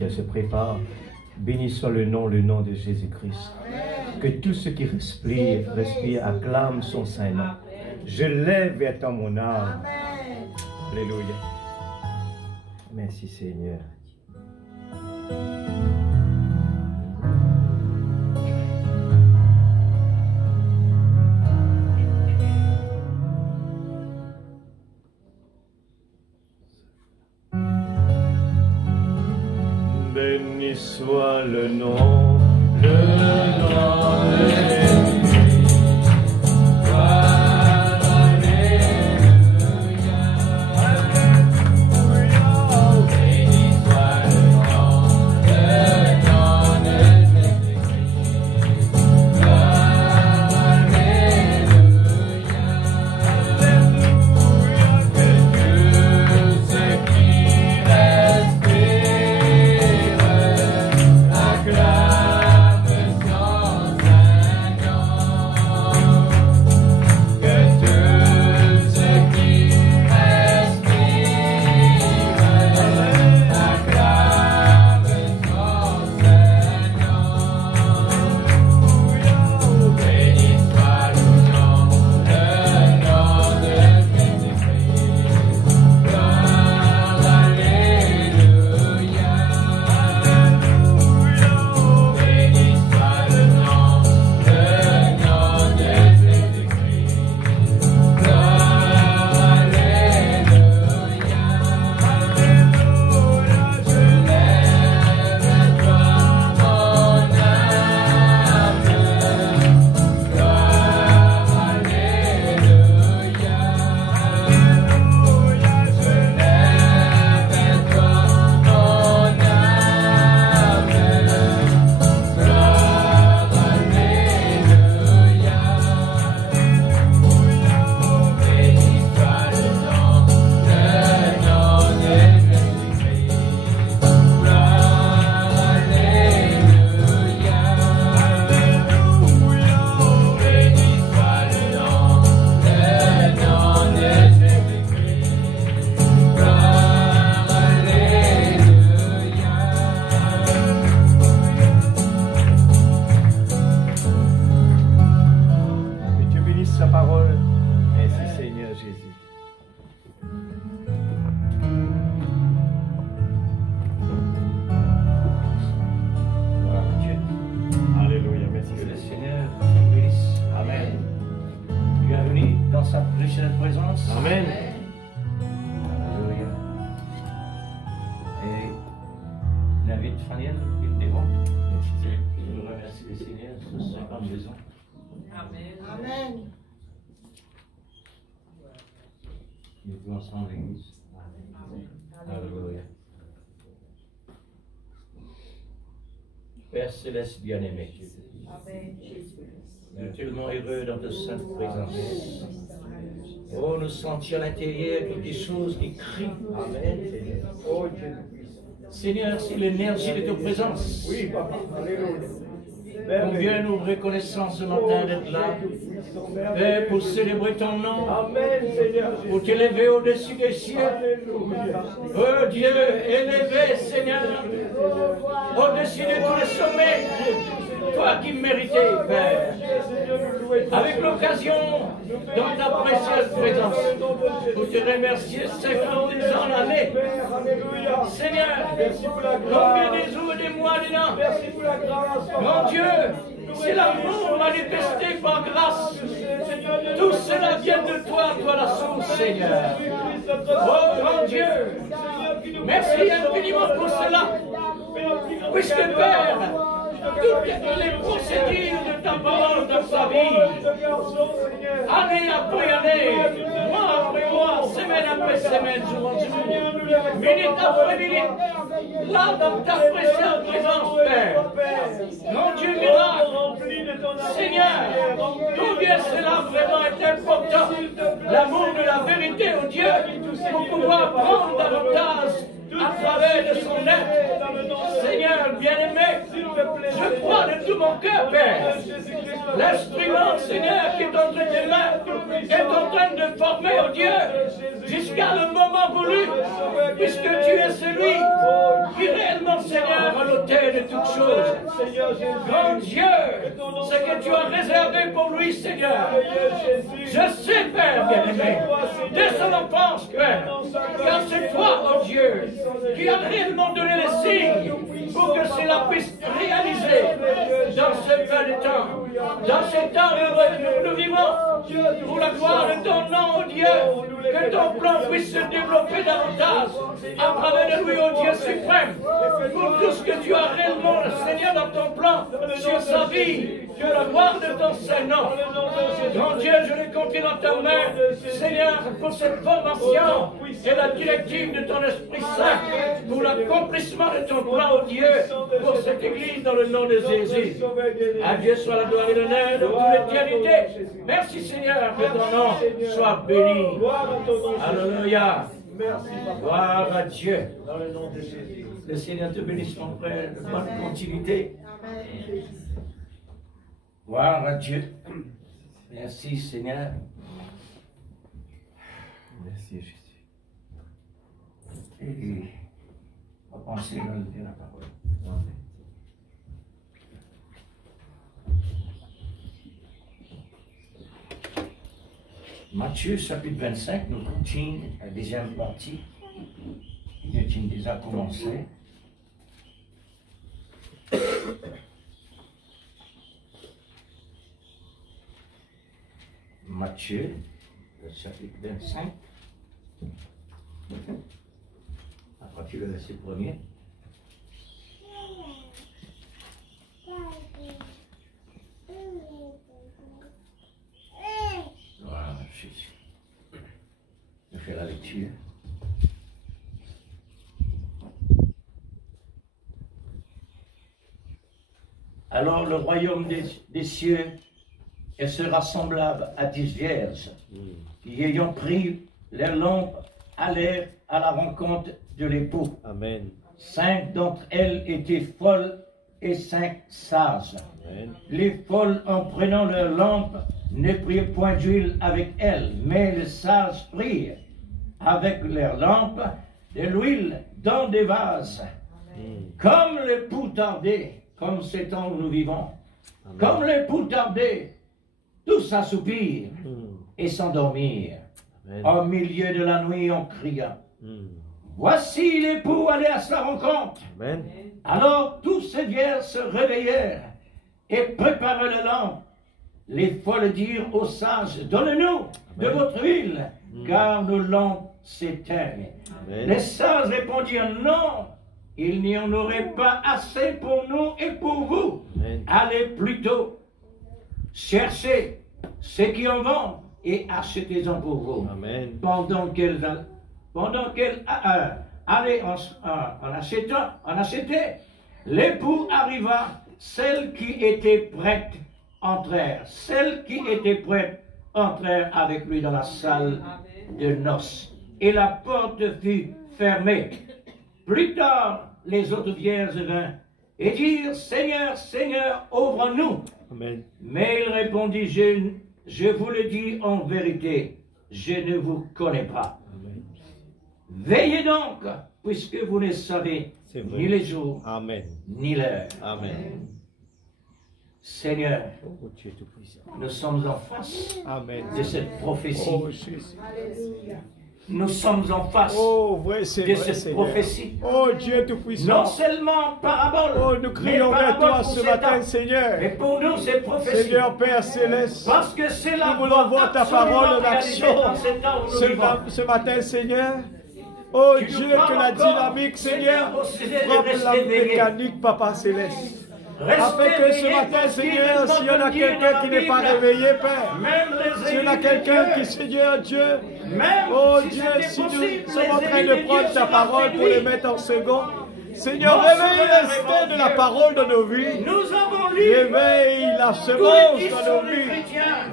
Elle se prépare. Béni soit le nom de Jésus-Christ. Que tout ce qui respire, acclame son Saint-Nom. Je lève vers toi mon âme. Alléluia. Merci Seigneur. Béni soit le nom de Jésus. Père Céleste bien-aimé, nous sommes tellement heureux dans ta sainte présence. Oh, nous sentons à l'intérieur quelque chose qui crie. Amen, Seigneur. Oh, Seigneur, c'est l'énergie de ta présence. Oui, Papa. Alléluia. Combien nous reconnaissons ce matin d'être là, Père, pour célébrer ton nom, pour t'élever au-dessus des cieux. Oh Dieu, élevé, Seigneur, au-dessus de tous les sommets, toi qui méritais, Père, avec l'occasion dans ta précieuse présence, pour te remercier 52 ans l'année. Seigneur, combien des jours et des mois dedans. Mon Dieu, c'est l'amour manifesté par grâce. Tout cela vient de toi, toi la source, Seigneur. Oh grand Dieu, merci infiniment pour cela. Puisque Père, toutes les procédures de ta parole dans sa vie, année après année, mois après mois, semaine après semaine, jour en jour, minute après minute, là dans ta précieuse présence, Père, mon Dieu miracle, Seigneur, combien cela vraiment est important, l'amour de la vérité, oh Dieu, pour pouvoir prendre davantage à travers de son être. Seigneur bien-aimé, je crois de tout mon cœur, Père. L'instrument, Seigneur, qui est entre tes mains, est en train de former, oh Dieu, jusqu'à le moment voulu, puisque tu es celui qui réellement, Seigneur, à l'autel de toutes choses. Grand Dieu, ce que tu as réservé pour lui, Seigneur. Je sais, Père bien-aimé, dès son enfance, Père, car c'est toi, oh Dieu, qui as réellement donné les signes pour que cela puisse réaliser dans ce peu de temps, dans ces temps où nous vivons, pour la gloire de ton nom, oh Dieu, que ton plan puisse se développer davantage à travers de lui, oh Dieu suprême, pour tout ce que tu as réellement, Seigneur, dans ton plan sur sa vie, pour la gloire de ton Saint-Nom. Grand Dieu, je le confie dans ta main, Seigneur, pour cette formation et la directive de ton Esprit Saint, pour l'accomplissement de ton plan, oh Dieu, pour cette Église dans le nom de Jésus. À Dieu soit la gloire et l'honneur de toute l'éternité. Merci Seigneur, que ton nom soit béni. Alléluia. Gloire à Dieu. Dans le nom de Jésus. Le Seigneur te bénisse, mon frère. Bonne continuité. Gloire à Dieu. Merci Seigneur. Merci Jésus. Et on va penser à la parole. Amen. Matthieu chapitre 25, nous continuons la deuxième partie. Nous avons déjà commencé. Matthieu, le chapitre 25, à partir du verset 1er. Voilà, Jésus. Je fais la lecture. Alors le royaume des cieux sera semblable à 10 vierges qui, ayant pris leurs lampes, allèrent à la rencontre de l'époux. Amen. 5 d'entre elles étaient folles et 5 sages. Amen. Les folles, en prenant leurs lampes, ne prirent point d'huile avec elles, mais les sages prirent avec leurs lampes de l'huile dans des vases. Comme l'époux tardait, comme ces temps où nous vivons, Amen. comme l'époux tardait, tous s'assoupirent et s'endormirent. Au milieu de la nuit, on cria. Voici l'époux allait à sa rencontre. Amen. Alors tous ces vierges se réveillèrent et préparèrent les lampes. Les folles dirent aux sages, donnez-nous de votre huile, car nos lampes s'éteignent. Les sages répondirent, non, il n'y en aurait pas assez pour nous et pour vous. Amen. Allez plutôt chercher ceux qui en vendent et achetez-en pour vous. Amen. Pendant qu'elle allait en acheter, l'époux arriva, celles qui étaient prêtes entrèrent. Celles qui étaient prêtes entrèrent avec lui dans la salle de noces. Et la porte fut fermée. Plus tard, les autres vierges vinrent et dirent, Seigneur, Seigneur, ouvre-nous. Amen. Mais il répondit, je vous le dis en vérité, je ne vous connais pas. Amen. Veillez donc, puisque vous ne savez C'est vrai. ni les jours, Amen. ni l'heure. Amen. Seigneur, Oh Dieu Tout-Puissant. nous sommes en face Amen. de cette prophétie. Oh Jésus. Nous sommes en face Oh vrai, c'est de vrai, cette Seigneur. prophétie. Oh Dieu Tout-Puissant. Non seulement parabole, Oh, nous mais crions vers parabole toi pour ce ces matin, temps. Seigneur. Mais pour nous, c'est prophétie. Seigneur Père Céleste. Parce que c'est la Nous voulons voir ta parole en action ce ce matin, Seigneur. Oh Tu Dieu, nous parles que la encore, dynamique, Seigneur, Seigneur, au sujet de frappe rester la éveillé. mécanique, Papa Céleste. Afin que ce matin, Seigneur, s'il y en a quelqu'un qui n'est pas réveillé, Père, s'il y en a quelqu'un qui, Seigneur Dieu, oh Dieu, si nous sommes en train de prendre ta parole pour les mettre en second, Seigneur, réveille l'instinct de la parole dans nos vies. Nous avons lu Réveille la semence dans nos vies.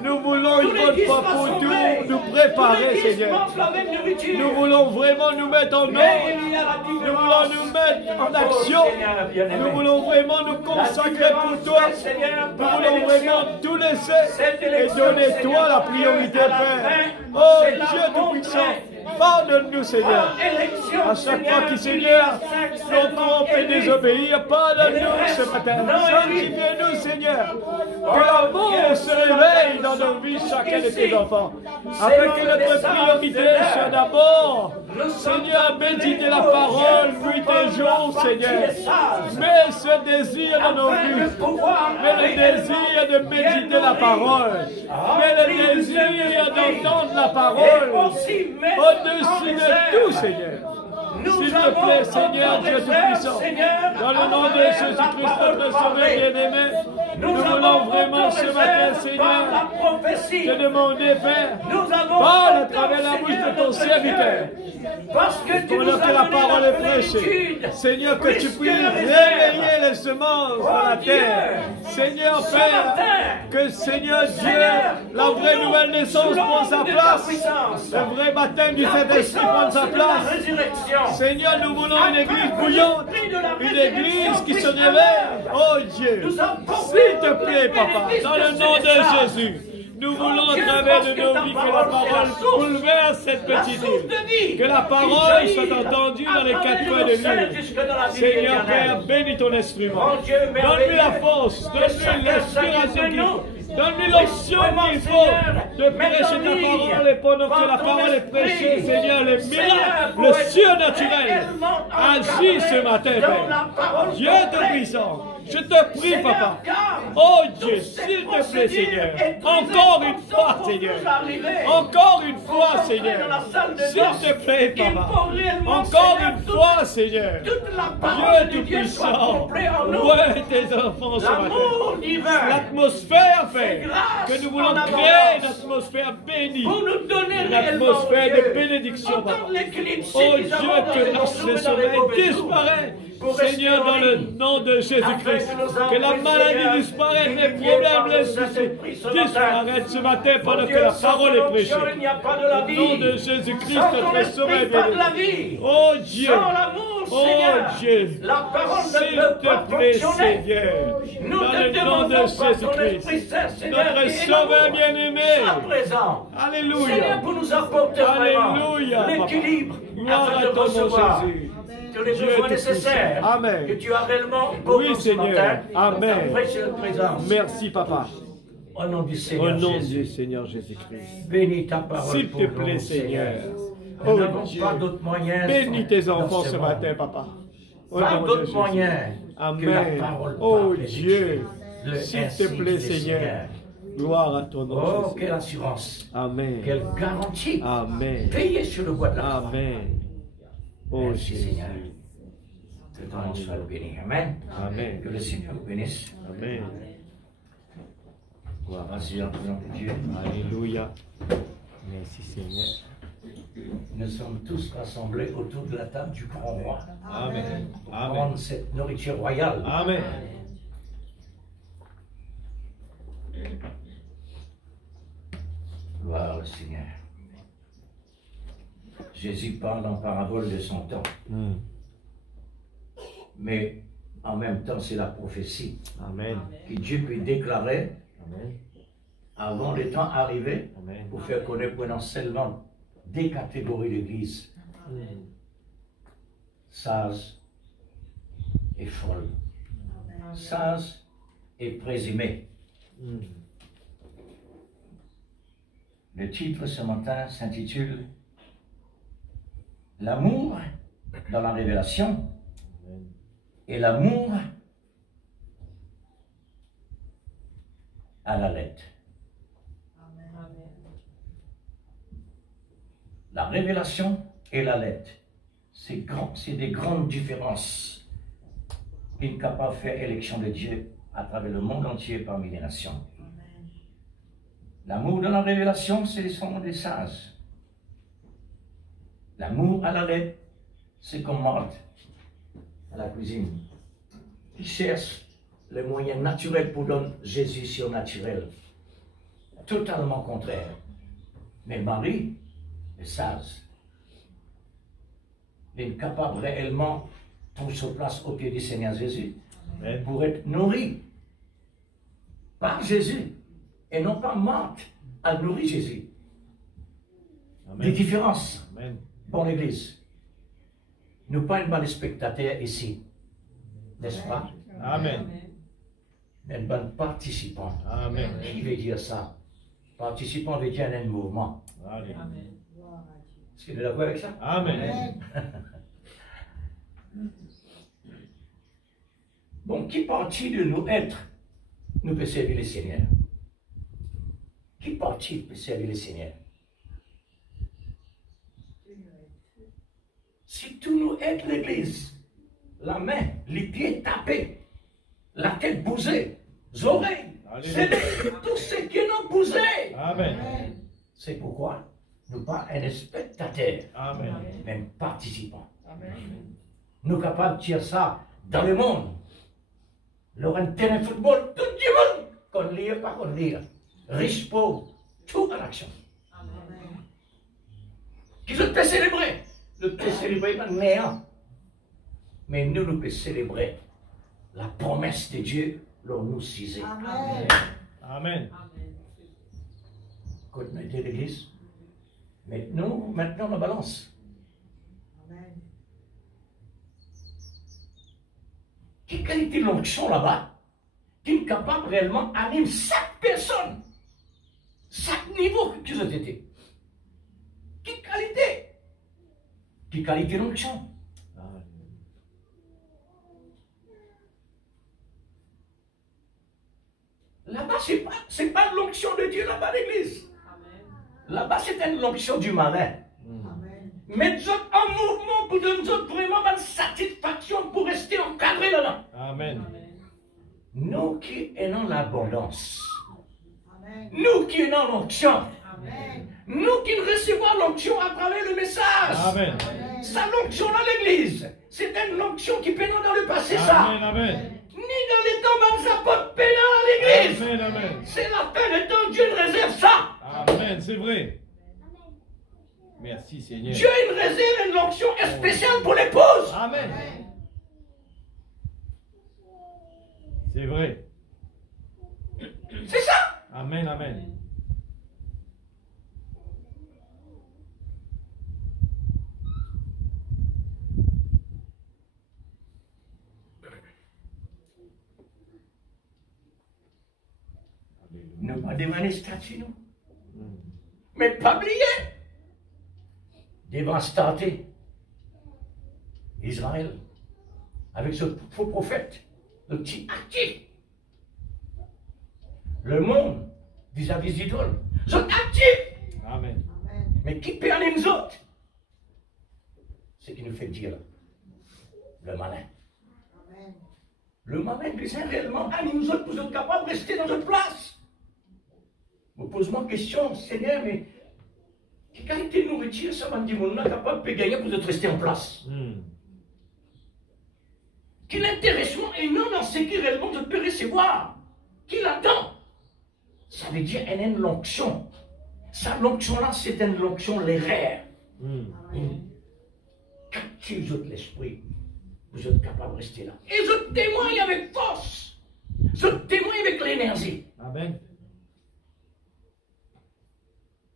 Nous voulons une bonne fois pour tout nous préparer, Seigneur. Nous voulons vraiment nous mettre en ordre. Nous voulons nous mettre en action. Nous voulons vraiment nous consacrer pour toi. Nous voulons vraiment tout laisser et donner toi la priorité, Père. Oh Dieu Tout-Puissant, Pardonne-nous, Seigneur. À chaque fois qui, Seigneur, nous trompons et désobéir, pardonne-nous ce matin. Sanctifie-nous, Seigneur. Que l'amour se réveille dans nos vies, chacun de tes enfants. Afin que notre priorité soit d'abord, Seigneur, méditer la parole nuit et jour, Seigneur. Mets ce désir dans nos vies. Mets le désir de méditer la parole. Mets le désir d'entendre la parole. Au-dessus de tout, Seigneur. S'il te plaît, Seigneur Dieu Tout-Puissant, dans le nom de Jésus-Christ, notre Sauveur bien-aimé, nous voulons vraiment ce matin, Seigneur, te demander, Père, parle à travers la bouche de ton serviteur. Pendant que la parole est prêchée, Seigneur, que tu puisses réveiller les semences dans la terre. Seigneur, Père, que Seigneur Dieu, la vraie nouvelle naissance prend sa place, le vrai baptême du Saint-Esprit prend sa place. Seigneur, nous voulons une église bouillante, une église qui se réveille. Oh Dieu, s'il te plaît, Papa, dans le nom de Jésus. Nous voulons à travers de nos vies que la parole bouleverse cette petite île. Que la parole soit entendue dans les quatre coins de l'île. Seigneur Père, bénis ton instrument. Donne-lui la force, donne-lui l'inspiration qu'il faut. Donne-lui l'option qu'il faut de prêcher ta parole. Et pendant que la parole est prêchée, Seigneur, le miracle, le surnaturel agit ce matin, Père. Dieu Tout-Puissant. Je te prie, Papa. Oh Dieu, s'il te plaît, Seigneur. Encore une fois, Seigneur. Encore une fois, Seigneur. S'il te plaît, Papa. Encore une fois, Seigneur. Dieu Tout-Puissant. Ouais, tes enfants ce matin. L'atmosphère, Père, que nous voulons créer une atmosphère bénie. Une atmosphère de bénédiction, Papa. Oh Dieu, que le sommeil disparaît. Seigneur, dans le nom de Jésus-Christ, que la maladie disparaisse, les problèmes, les soucis disparaissent ce matin pendant que la parole est prêchée. Au nom de Jésus-Christ, notre Sauveur béni. Oh Dieu, oh Dieu, s'il te plaît, Seigneur, dans le nom de Jésus-Christ, notre Sauveur bien-aimé. Alléluia. Pour nous apporter Alléluia. l'équilibre Gloire à ton nom, Jésus. Tous les besoins nécessaires Amen. que tu as réellement pour Oui, nous ce Seigneur. matin, Amen. dans ta précieuse présence. Merci, Papa. Au nom du Au Seigneur nom Jésus. du Seigneur Jésus-Christ. Bénis ta parole. S'il te pour plaît, nous, Seigneur. Nous Oh n'avons Dieu. pas d'autre moyen. Bénis tes enfants dans ce monde. matin, Papa. Au Pas nom de d'autre Jésus. moyen que la Amen. parole Oh par les Dieu. Écritures. S'il Ainsi te plaît, dit le Seigneur. Gloire à ton nom, Oh, Jésus. quelle assurance. Amen. Quelle garantie. Amen. Payée sur le bois de la croix. Amen. Oh Merci, Jésus. Seigneur. Que ton nom soit béni. Amen. Amen. Que le Seigneur vous bénisse. Amen. Gloire à Dieu, en présence de Dieu. Alléluia. Merci, Seigneur. Nous sommes tous rassemblés autour de la table du grand roi. Amen. Pour Amen. prendre cette nourriture royale. Amen. Gloire au Seigneur. Jésus parle en parabole de son temps. Mais en même temps, c'est la prophétie Amen. que Dieu peut déclarer Amen. avant le temps arrivé Amen. pour faire connaître non seulement des catégories d'église, sages et folles, sages et présumées. Le titre ce matin s'intitule L'amour dans la révélation et l'amour à la lettre. La révélation et la lettre, c'est des grandes différences. Incapable de faire élection de Dieu à travers le monde entier parmi les nations. L'amour dans la révélation, c'est des sages. L'amour à la lettre, c'est comme Marthe à la cuisine, qui cherche les moyens naturels pour donner Jésus surnaturel. Totalement contraire. Mais Marie est sage. Elle est capable réellement de trouver sa place au pied du Seigneur Jésus pour être nourrie par Jésus et non pas Marthe à nourrir Jésus. des différences Amen. dans l'Église. Nous pas une bonne spectateur ici, n'est-ce pas? Amen. Une bonne participant. Amen. Qui veut dire ça? Participant veut dire un mouvement. Allez. Est-ce que vous êtes d'accord avec ça? Amen. Bon, qui partie de nous être, nous peut servir le Seigneur? Qui partie peut servir le Seigneur? Si tout nous aide l'Église, la main, les pieds tapés, la tête bousée, les oreilles, tout ce qui nous bousé. Amen. C'est pourquoi nous pas un spectateur, Amen. mais un participant. Nous sommes capables de dire ça dans le monde. Leur un terrain de football, tout le monde, qu'on lit, pas qu'on lit, riche, pauvre, tout en action. Qui se peut célébrer? Nous peut célébrer le néant. Mais nous pouvons célébrer la promesse de Dieu lors nous cisés. Amen. Amen. Quand on était l'église, maintenant la balance. Amen. Quelle qualité de l'onction là-bas qui est capable réellement d'animer chaque personne, chaque niveau qu'ils ont été. Quelle qualité? Quelle qualité de l'onction? Là-bas, ce n'est pas l'onction de Dieu là-bas l'église. Là-bas, c'est une onction du malin. Amen. Mais nous autres en mouvement pour nous autres vraiment une satisfaction pour rester encadrés là-dedans. Amen. Nous qui aimons l'abondance, Amen. nous qui aimons l'onction, Amen. nous qui recevons l'onction à travers le message. Amen. Ça, l'onction dans l'église, c'est une onction qui pénale dans le passé, ça. Amen. Amen. Ni dans les temps, même ça peut pénale à l'église. Amen. Amen. C'est la fin des temps, Dieu nous réserve ça. Amen. C'est vrai. Merci Seigneur. Dieu il réserve une onction spéciale pour l'épouse. Amen. C'est vrai. C'est ça. Amen. Amen. Nous pas demander statut, nous. Mais pas oublier. Dévastater Israël avec ce faux prophète, le petit actif. Le monde vis-à-vis des idoles. Ils sont actifs. Amen. Amen. Mais qui perd les autres? Ce qui nous fait dire le malin. Amen. Le malin qui est réellement anime nous autres pour être capables de rester dans notre place. Je me pose ma question, Seigneur, mais quelle qualité de nourriture ça m'a dit, on est capable de gagner pour être resté en place? Quel intéressement et non dans ce qui réellement je peux recevoir? Qui l'attend? Ça veut dire qu'elle a une onction. Sa onction-là, c'est une onction rare. Amen. Captive vous êtes l'esprit, vous êtes capable de rester là. Et je témoigne avec force. Je témoigne avec l'énergie. Amen.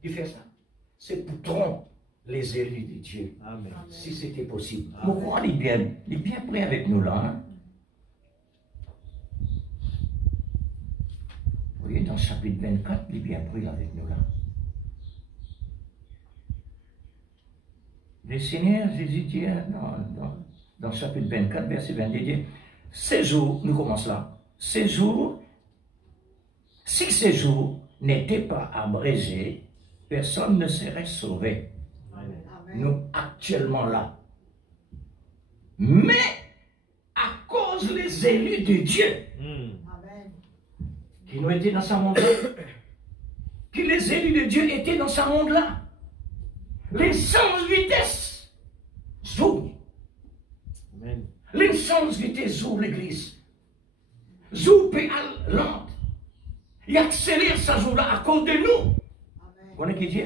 Il fait ça. C'est pour tromper les élus de Dieu. Amen. Si c'était possible. Mon courant est bien prêt avec nous là. Hein? Vous voyez, dans le chapitre 24, il est bien prêt avec nous là. Le Seigneur Jésus dit dans le chapitre 24, verset 22, il dit, ces jours, nous commençons là, ces jours, si ces jours n'étaient pas abrégés, personne ne serait sauvé. Amen. Nous, actuellement là. Mais, à cause des élus de Dieu, Amen. qui nous étaient dans ce monde-là, que les élus de Dieu étaient dans ce monde-là, les sans vitesse zouvrent. Amen. Les sans vitesse zouvrent l'église. Zouvrent péal lente. Il accélère sa jour-là à cause de nous. Vous connaissez qui dit?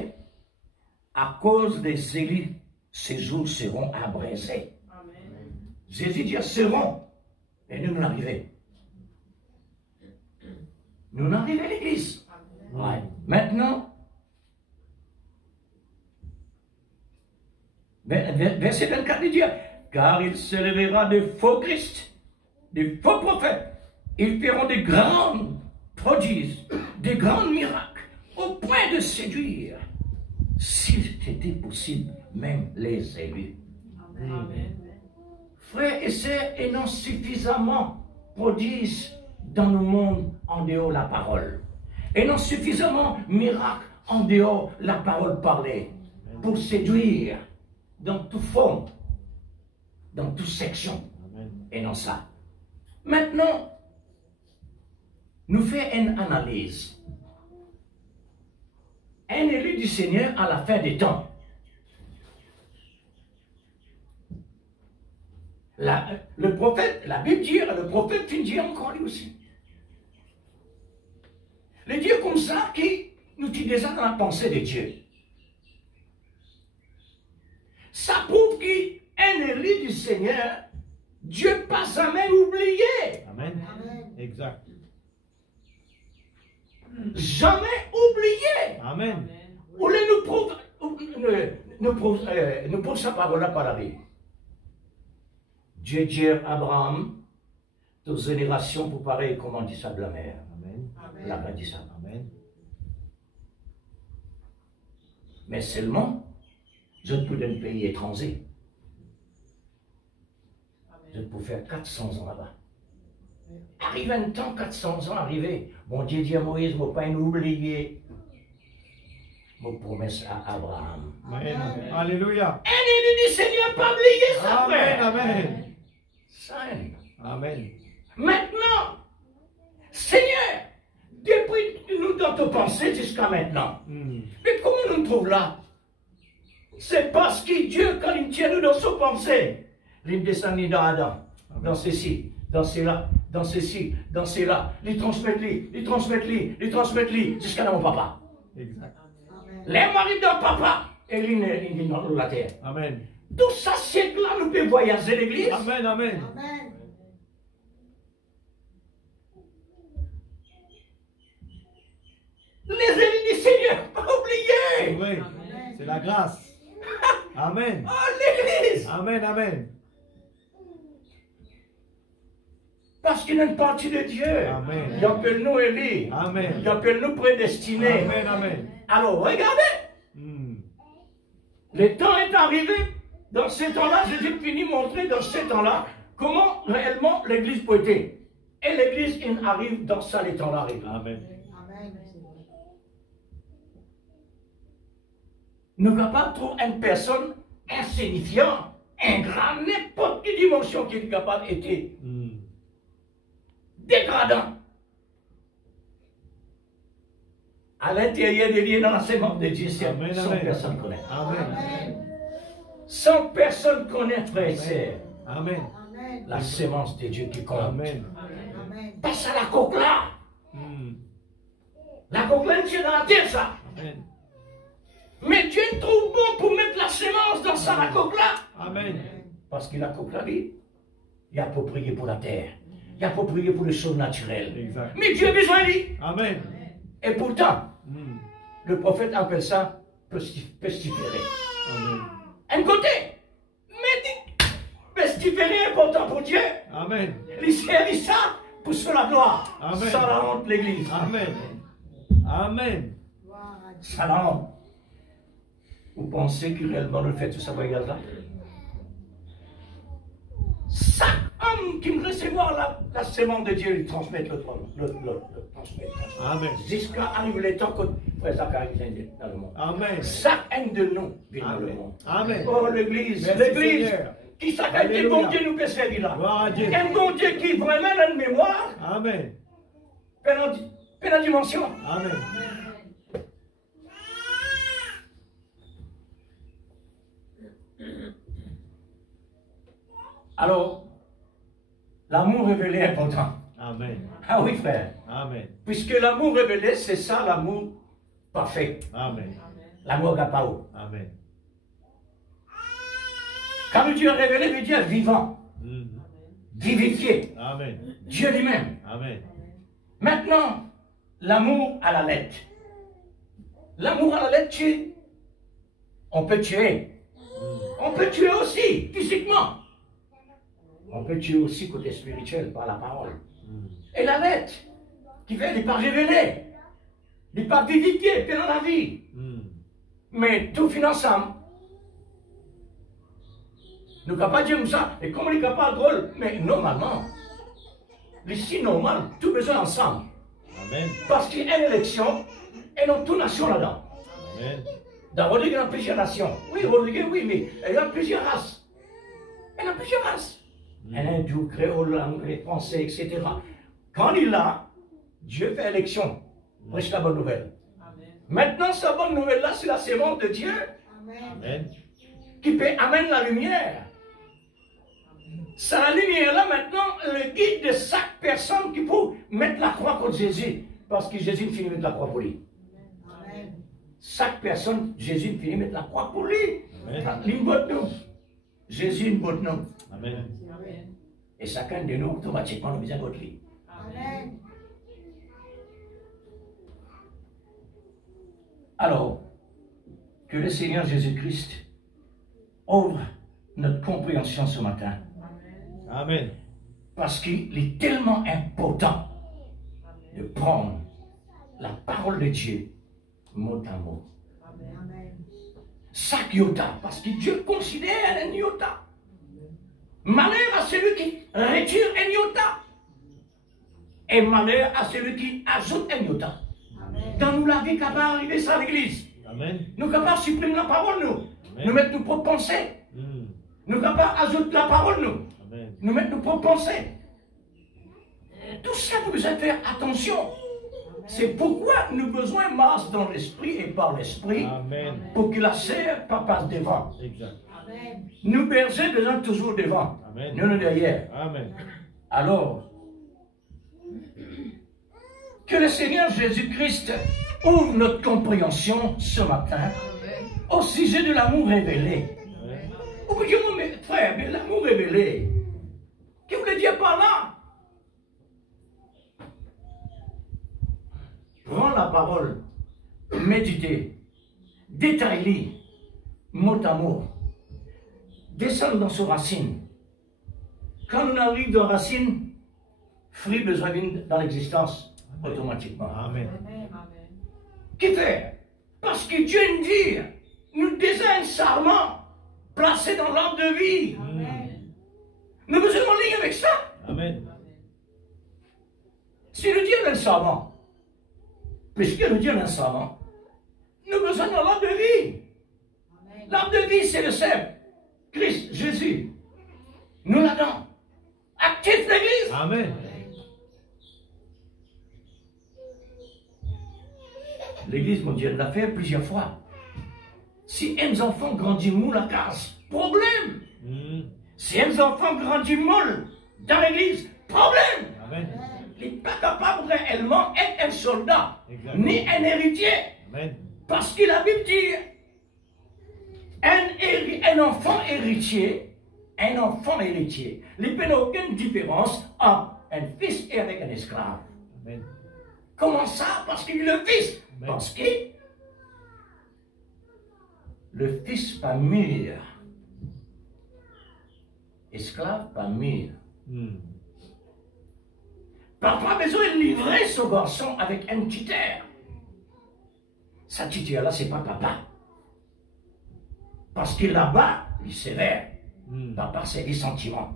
À cause des élus, ces jours seront abrasés. Jésus dit seront. Et nous arrivons. Nous arrivons à l'église. Ouais. Maintenant, Verset 24 il dit, car il se lèvera de faux Christ, de faux prophètes. Ils feront des grands prodiges, des grands miracles, au point de séduire, s'il était possible, même les élus. Amen. Frères et sœurs, et non suffisamment prodiges dans le monde en dehors de la parole. Et non suffisamment miracles en dehors de la parole parlée. Pour séduire dans toute forme, dans toute section. Et non ça. Maintenant, nous faisons une analyse. Un élu du Seigneur à la fin des temps. Le prophète, la Bible dit, le prophète dit encore lui aussi. Le Dieu comme ça qui nous dit déjà dans la pensée de Dieu. Ça prouve qu'un élu du Seigneur, Dieu pas jamais oublié. Amen. Amen. Exact. Jamais oublié. Amen. Ou nous prouve sa parole par la vie. Dieu dit à Abraham, aux générations pour pareil, comment dit ça de la mer. Amen. Là-bas dit ça. Amen. Mais seulement, je peux d'un pays étranger. Je peux faire 400 ans là-bas. Arrive un temps, 400 ans arrivé. Bon Dieu dit à Moïse, ne pas oublier ma promesse à Abraham. Amen. Alléluia. Un élu du Seigneur pas oublié ça, Amen. frère. Amen. Ça, Amen. maintenant, Seigneur, depuis nous dans nos pensées jusqu'à maintenant. Mais comment nous trouvons là? C'est parce que Dieu, quand il tient nous dans ses pensées, il descend dans Adam, dans ceci, dans cela, dans ceci, dans cela, il transmet, jusqu'à dans mon papa. Exact. Les maris dans papa, et il est dans la terre. Amen. Tout ça, c'est là nous pouvons voyager l'église. Amen. Amen. Amen. Les élus du Seigneur, pas oublier. Oui. C'est la grâce. Amen. Oh, l'église. Amen. Amen. Parce qu'il y a une partie de Dieu. Amen. Il appelle nous élus. Amen. Il appelle nous prédestinés. Amen. Amen. Alors, regardez. Le temps est arrivé. Dans ces temps-là, j'ai fini de montrer dans ces temps-là comment réellement l'église peut être. Et l'église arrive dans ça, les temps-là arrivent. Amen. Amen. Nous ne pouvons pas trouver une personne insignifiante, ingrat, n'importe quelle dimension qui est capable d'être dégradant. À l'intérieur des liens dans l'enseignement de Dieu, sans personne connaît. Amen. Sans personne connaît, frère et sœur, Amen. Amen. la sémence de Dieu qui compte. Amen. Amen. Passe à la coque là. La coque là, c'est dans la terre, ça. Amen. Mais Dieu trouve bon pour mettre la sémence dans sa la coque là. Amen. Parce qu'il a coque là, il est approprié pour la terre. Il est approprié pour les choses naturelles. Exact. Mais Dieu a besoin de lui. Amen. Et pourtant, le prophète appelle ça pestiférer. Amen. Un côté, mais dit, pestiférer est important pour Dieu. Amen. Il sert ça pour se faire la gloire. Amen. Ça la honte l'église. Amen. Amen. Gloire à Dieu. Ça la honte. Vous pensez que réellement le fait tout ça, regarde là? Chaque homme qui me recevoir la sémence de Dieu, il transmet le transmet. Amen. Jusqu'à arriver le temps que frère Zacharie vient dans le monde. Amen. Chacun de nous vient dans le Amen. monde. Amen. Oh l'église, Merci, l'église Seigneur. qui s'appelle un bon Dieu nous peut servir là. Gloire à Dieu. Un bon Dieu qui vraiment a une mémoire, Amen. la dimension. Amen. Alors, l'amour révélé est important. Amen. Ah oui frère. Amen. Puisque l'amour révélé, c'est ça l'amour parfait. Amen. L'amour agapao. Amen. Quand le Dieu est révélé, le Dieu est vivant, vivifié. Amen. Dieu lui-même. Amen. Maintenant, l'amour à la lettre. L'amour à la lettre tue. On peut tuer. On peut tuer aussi, physiquement. On peut tuer aussi côté spirituel, par la parole. Et la lettre, qui fait des pas révélés, des pas vivifiés, dans la vie. Mais tout finit ensemble. Nous ne pouvons pas dire ça, et comme on est capable de drôle, mais normalement, ici, normal, tout besoin ensemble. Amen. Parce qu'il y a une élection, et non toute nation là-dedans. Amen. Dans Rodrigue, il y a plusieurs nations. Oui, Rodrigue, oui, mais il y a plusieurs races. Il y a plusieurs races. Un hindou, créole, anglais, français, etc. Quand il est là, Dieu fait élection. Prêche la bonne nouvelle. Maintenant, cette bonne nouvelle-là, c'est la sémence de Dieu. Amen. Qui peut amener la lumière. C'est la lumière-là, maintenant, le guide de chaque personne qui peut mettre la croix contre Jésus. Parce que Jésus finit de mettre la croix pour lui. Chaque personne, Jésus finit de mettre la croix pour lui. Jésus une bonne nous. Amen. Et chacun de nous, automatiquement, nous a besoin de votre vie. Amen. Alors, que le Seigneur Jésus-Christ ouvre notre compréhension ce matin. Amen. Parce qu'il est tellement important de prendre la parole de Dieu mot à mot. Amen. Chaque iota, parce que Dieu considère un iota. Malheur à celui qui retire un iota. Et malheur à celui qui ajoute un iota. Dans nous, la vie capable d'arriver ça à l'église. Amen. Nous capables de supprimer la parole, nous. Amen. Nous mettre nos propres pensées. Nous capables d'ajouter la parole, nous. Amen. Nous mettre nos propres pensées. Tout ça, nous devons faire attention. C'est pourquoi nous avons besoin de marche dans l'esprit et par l'esprit. Amen. Pour que la chair pas passe devant. Exact. Amen. Nous bergers besoin toujours devant. Amen. Nous derrière. Amen. Alors, que le Seigneur Jésus-Christ ouvre notre compréhension ce matin au sujet de l'amour révélé. Vous pouvez dire, mais frère, mais l'amour révélé, qu'est-ce que vous voulez dire par là? Prends la parole, méditez, détaillez, mot à mot, descends dans ses racines. Quand on arrive dans racine, fruit besoin dans l'existence, automatiquement. Amen. Qu'est-ce fait? Parce que Dieu nous dit, nous désigne sarment placé dans l'ordre de vie. Nous besoin de ligne avec ça. Amen. Si nous disons un sarment, puisque nous disons un sarment, nous besoin de l'ordre de vie. L'ordre de vie, c'est le Seigneur, Christ, Jésus. Nous l'avons. Actif l'Église. Amen. L'Église mondiale l'a fait plusieurs fois. Si un enfant grandit mou, la casse, problème. Si un enfant grandit molle dans l'Église, problème. Amen. Il n'est pas capable réellement d'être un soldat, Exact. ni un héritier. Amen. Parce que la Bible dit, un enfant héritier, il n'y a aucune différence entre un fils et avec un esclave. Amen. Comment ça? Parce qu'il est le fils. Amen. Parce que le fils pas mûr. Esclave pas mûr. Papa a besoin de livrer son garçon avec un tuteur. Sa tuteur-là, c'est pas papa. Parce que là-bas, il est sévère. Papa, c'est des sentiments.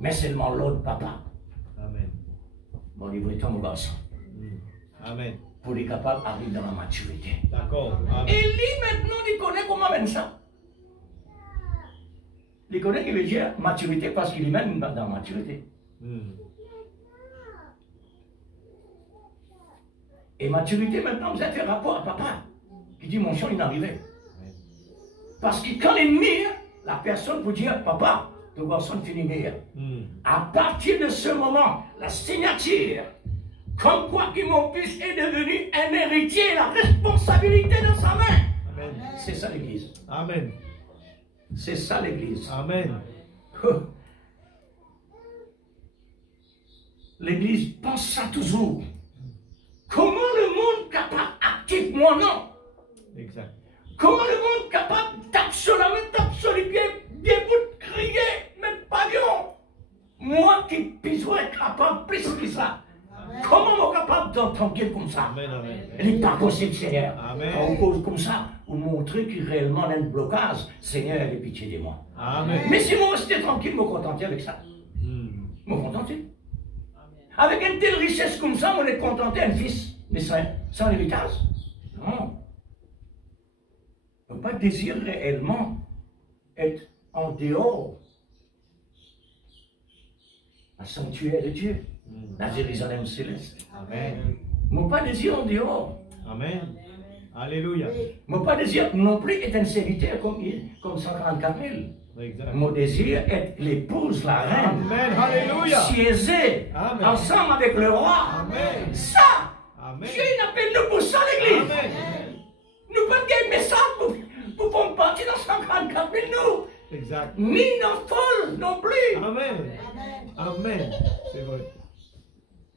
Mais seulement l'autre papa. Amen. Bon, livre-toi mon garçon. Amen. Pour être capable d'arriver dans la maturité. D'accord. Amen. Et lui, maintenant, il connaît comment même ça. Il connaît qui veut dire maturité parce qu'il est même dans la maturité. Et maturité, maintenant, vous avez fait rapport à papa qui dit mon chien, il est arrivé. Parce que quand il est meilleur, la personne peut dire papa, ton garçon finit meilleur. À partir de ce moment, la signature, comme quoi que mon fils est devenu un héritier, la responsabilité dans sa main. Amen. C'est ça l'Église. Amen. C'est ça l'Église. Amen. L'Église pense ça toujours. Comment le monde capable actif, moi non? Exact. Comment le monde capable d'absolument sur les pieds, bien pour crier, mais pas bien. Moi qui puis être capable plus que ça. Comment on est capable d'entendre comme ça? Amen, amen. Il n'est pas possible, Seigneur. Amen. Quand on cause comme ça, vous montrez qu'il réellement a un blocage. Seigneur, ayez pitié de moi. Amen. Mais si moi j'étais tranquille, je me contentais avec ça. Je me contentais. Avec une telle richesse comme ça, on est contenté un fils, mais sans héritage. Non. On ne peut pas désirer réellement être en dehors. Un sanctuaire de Dieu, la Jérusalem céleste. Amen. Mon pas désir en dehors. Amen. Alléluia. Mon pas désir non plus est un serviteur comme 144 000. Exact. Mon désir est l'épouse, la reine. Amen. Alléluia. Siéger Amen. ensemble avec le roi. Amen. Ça, Amen. Dieu n'appelle nous pour ça l'église. Amen. Nous pas un message pour prendre partie dans 144 000 nous. Exact. Ni dans folle non plus. Amen. Amen. C'est vrai.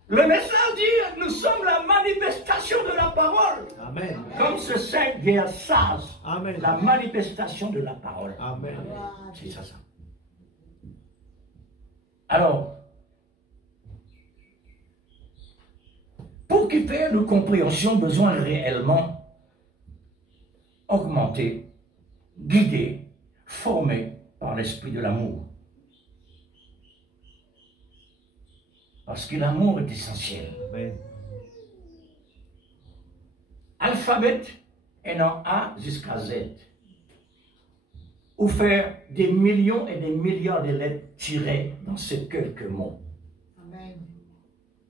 Le message dit, nous sommes la manifestation de la parole. Amen. Comme ce saint vers sage. Amen. La manifestation de la parole. Amen. C'est ça. Alors, pour qu'il fasse une compréhension, besoin réellement augmenter, guider, former par l'esprit de l'amour. Parce que l'amour est essentiel. Amen. Alphabet est en A jusqu'à Z. Ou faire des millions et des milliards de lettres tirées dans ces quelques mots. Amen.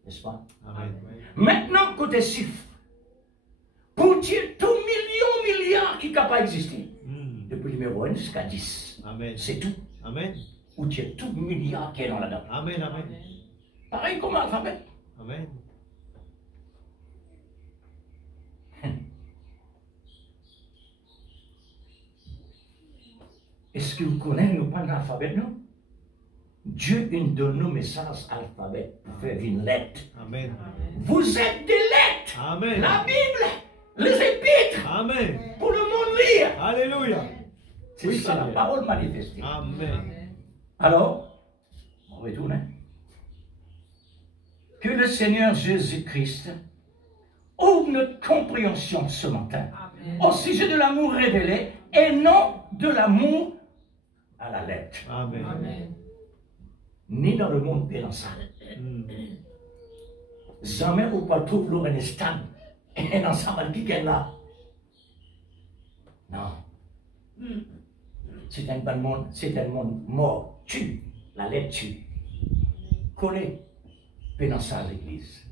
N'est-ce pas? Amen. Maintenant, côté chiffre, pour dire tout milliard qui ne peut pas exister, depuis le numéro 1 jusqu'à 10, Amen. c'est tout. Amen. Ou dire tout milliard qui est dans là-dedans. Amen. Amen. Pareil comme l'alphabet. Amen. Est-ce que vous connaissez nous pas l'alphabet, non? Dieu nous donne nos messages alphabet pour faire une lettre. Amen. Vous êtes des lettres. Amen. La Bible, les épîtres, Amen. pour le monde lire. Alléluia. C'est Oui, ça la Seigneur. parole manifestée. Amen. Alors, on retourne. Hein? Que le Seigneur Jésus-Christ ouvre notre compréhension ce matin au sujet de l'amour révélé et non de l'amour à la lettre. Amen. Ni dans le monde pénal. Jamais on peut trouver un stade et un ensemble qui est là. Non. C'est un bon monde, c'est un monde mort. Tue, la lettre tue. Collé, pénance à l'église.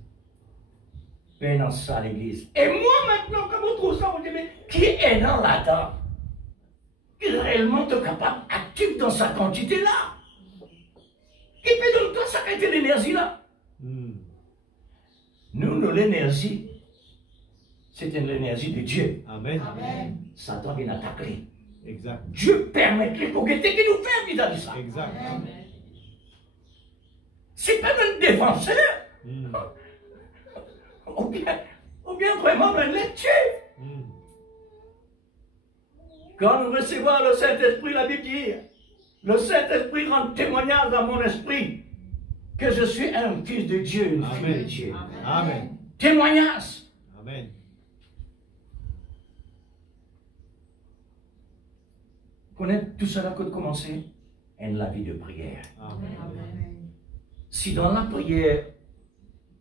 Pénance à l'église. Et moi maintenant, quand vous trouvez ça, vous dites, mais qui est dans là-dedans? Qui est réellement capable, actif dans sa quantité là? Qui peut donner toi sa quantité d'énergie là? Nous, l'énergie, c'est l'énergie de Dieu. Amen. Amen. Satan vient attaquer. Exact. Dieu permet que pour qu'il nous fait vis-à-vis de ça. Exact. C'est pas un défenseur. Ou bien vraiment un lecture. Quand nous recevons le Saint-Esprit, la Bible dit, le Saint-Esprit rend témoignage dans mon esprit que je suis un fils de Dieu, une fille de Dieu. Amen. Témoignage. Amen. Connaître tout cela que de commencer en la vie de prière. Amen. Amen. Si dans la prière,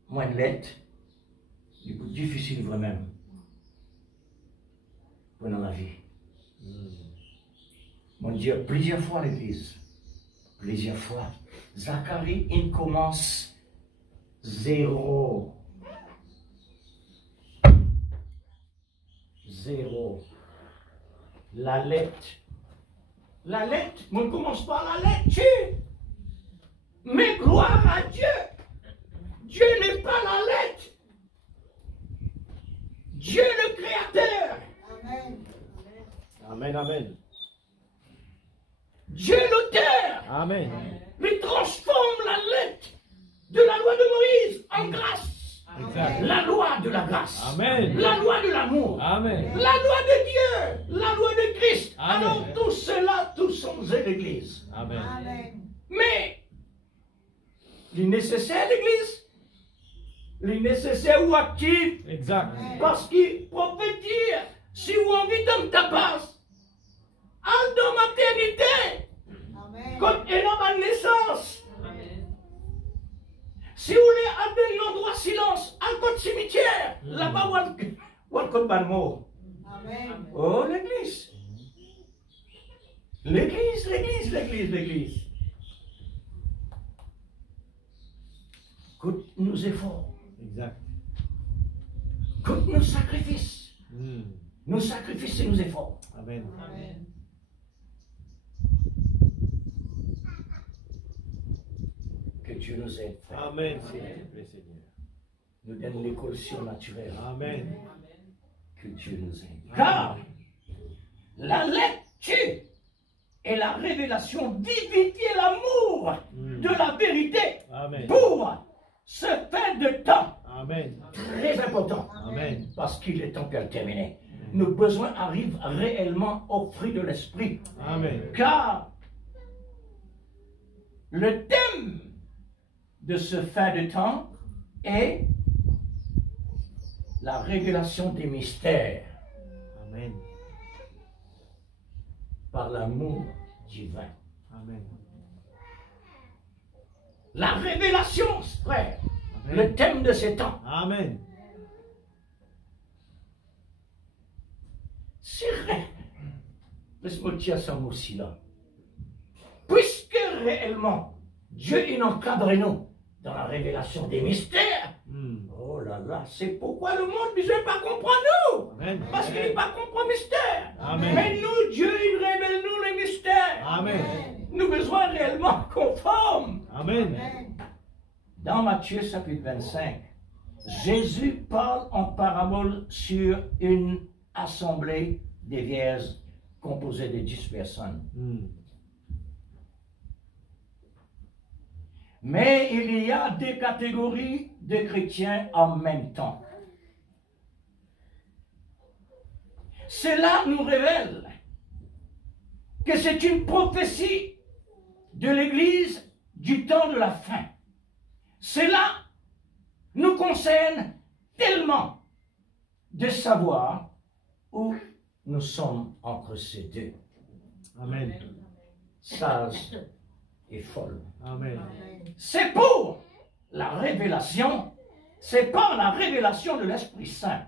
moins de lettres, c'est plus difficile vraiment pendant la vie. Mon Dieu, plusieurs fois à l'église, plusieurs fois, Zacharie, il commence 0. 0. La lettre, on ne commence pas la lettre, mais gloire à Dieu. Dieu n'est pas la lettre. Dieu le Créateur. Amen. Amen. Amen. Dieu l'auteur. Amen. Il transforme la lettre de la loi de Moïse en grâce. Exact. La loi de la grâce. Amen. La loi de l'amour. Amen. La loi de Dieu. La loi de Christ. Amen. Alors tout sommes l'Église. Amen. Amen. Mais, il est nécessaire l'Église. Il est nécessaire ou actif. Exact. Parce qu'il prophétise. Si vous avez dans ta base, en de maternité, Amen. comme énorme à naissance. Si vous voulez aller à l'endroit silence, à côté cimetière, là-bas, où est le mort. Amen. Oh, l'église. L'église, l'église, l'église, l'église. Écoute nos efforts. Exact. Écoute nos sacrifices. Mm. Nos sacrifices et nos efforts. Amen. Amen. Que Dieu nous aide. frère. Amen, s'il te plaît, Seigneur. Nous donne l'école surnaturelle. Amen. Que Dieu nous aide. Car la lecture et la révélation vivifient l'amour de la vérité Amen. pour ce fin de temps. Amen. Très important. Amen. Parce qu'il est temps qu'elle termine. Nos besoins arrivent réellement au fruit de l'esprit. Amen. Car le thème de ce fin de temps est la révélation des mystères Amen. par l'amour divin. Amen. La révélation, frère, Amen. le thème de ces temps. Amen. C'est vrai. Laisse-moi dire ça aussi là. Puisque réellement, Dieu il encadre nous dans la révélation des mystères. Mm. Oh là là, c'est pourquoi le monde ne veut pas comprendre nous. Amen. Parce qu'il n'est pas comprend mystère. Amen. Mais nous, Dieu, il révèle nous les mystères. Amen. Nous besoin réellement conformes. Amen. Amen. Dans Matthieu chapitre 25, Jésus parle en parabole sur une assemblée des vierges composée de 10 personnes. Mm. Mais il y a des catégories de chrétiens en même temps. Cela nous révèle que c'est une prophétie de l'Église du temps de la fin. Cela nous concerne tellement de savoir où nous sommes entre ces deux. Amen. Sage et folle. Amen. C'est pour la révélation, c'est par la révélation de l'Esprit Saint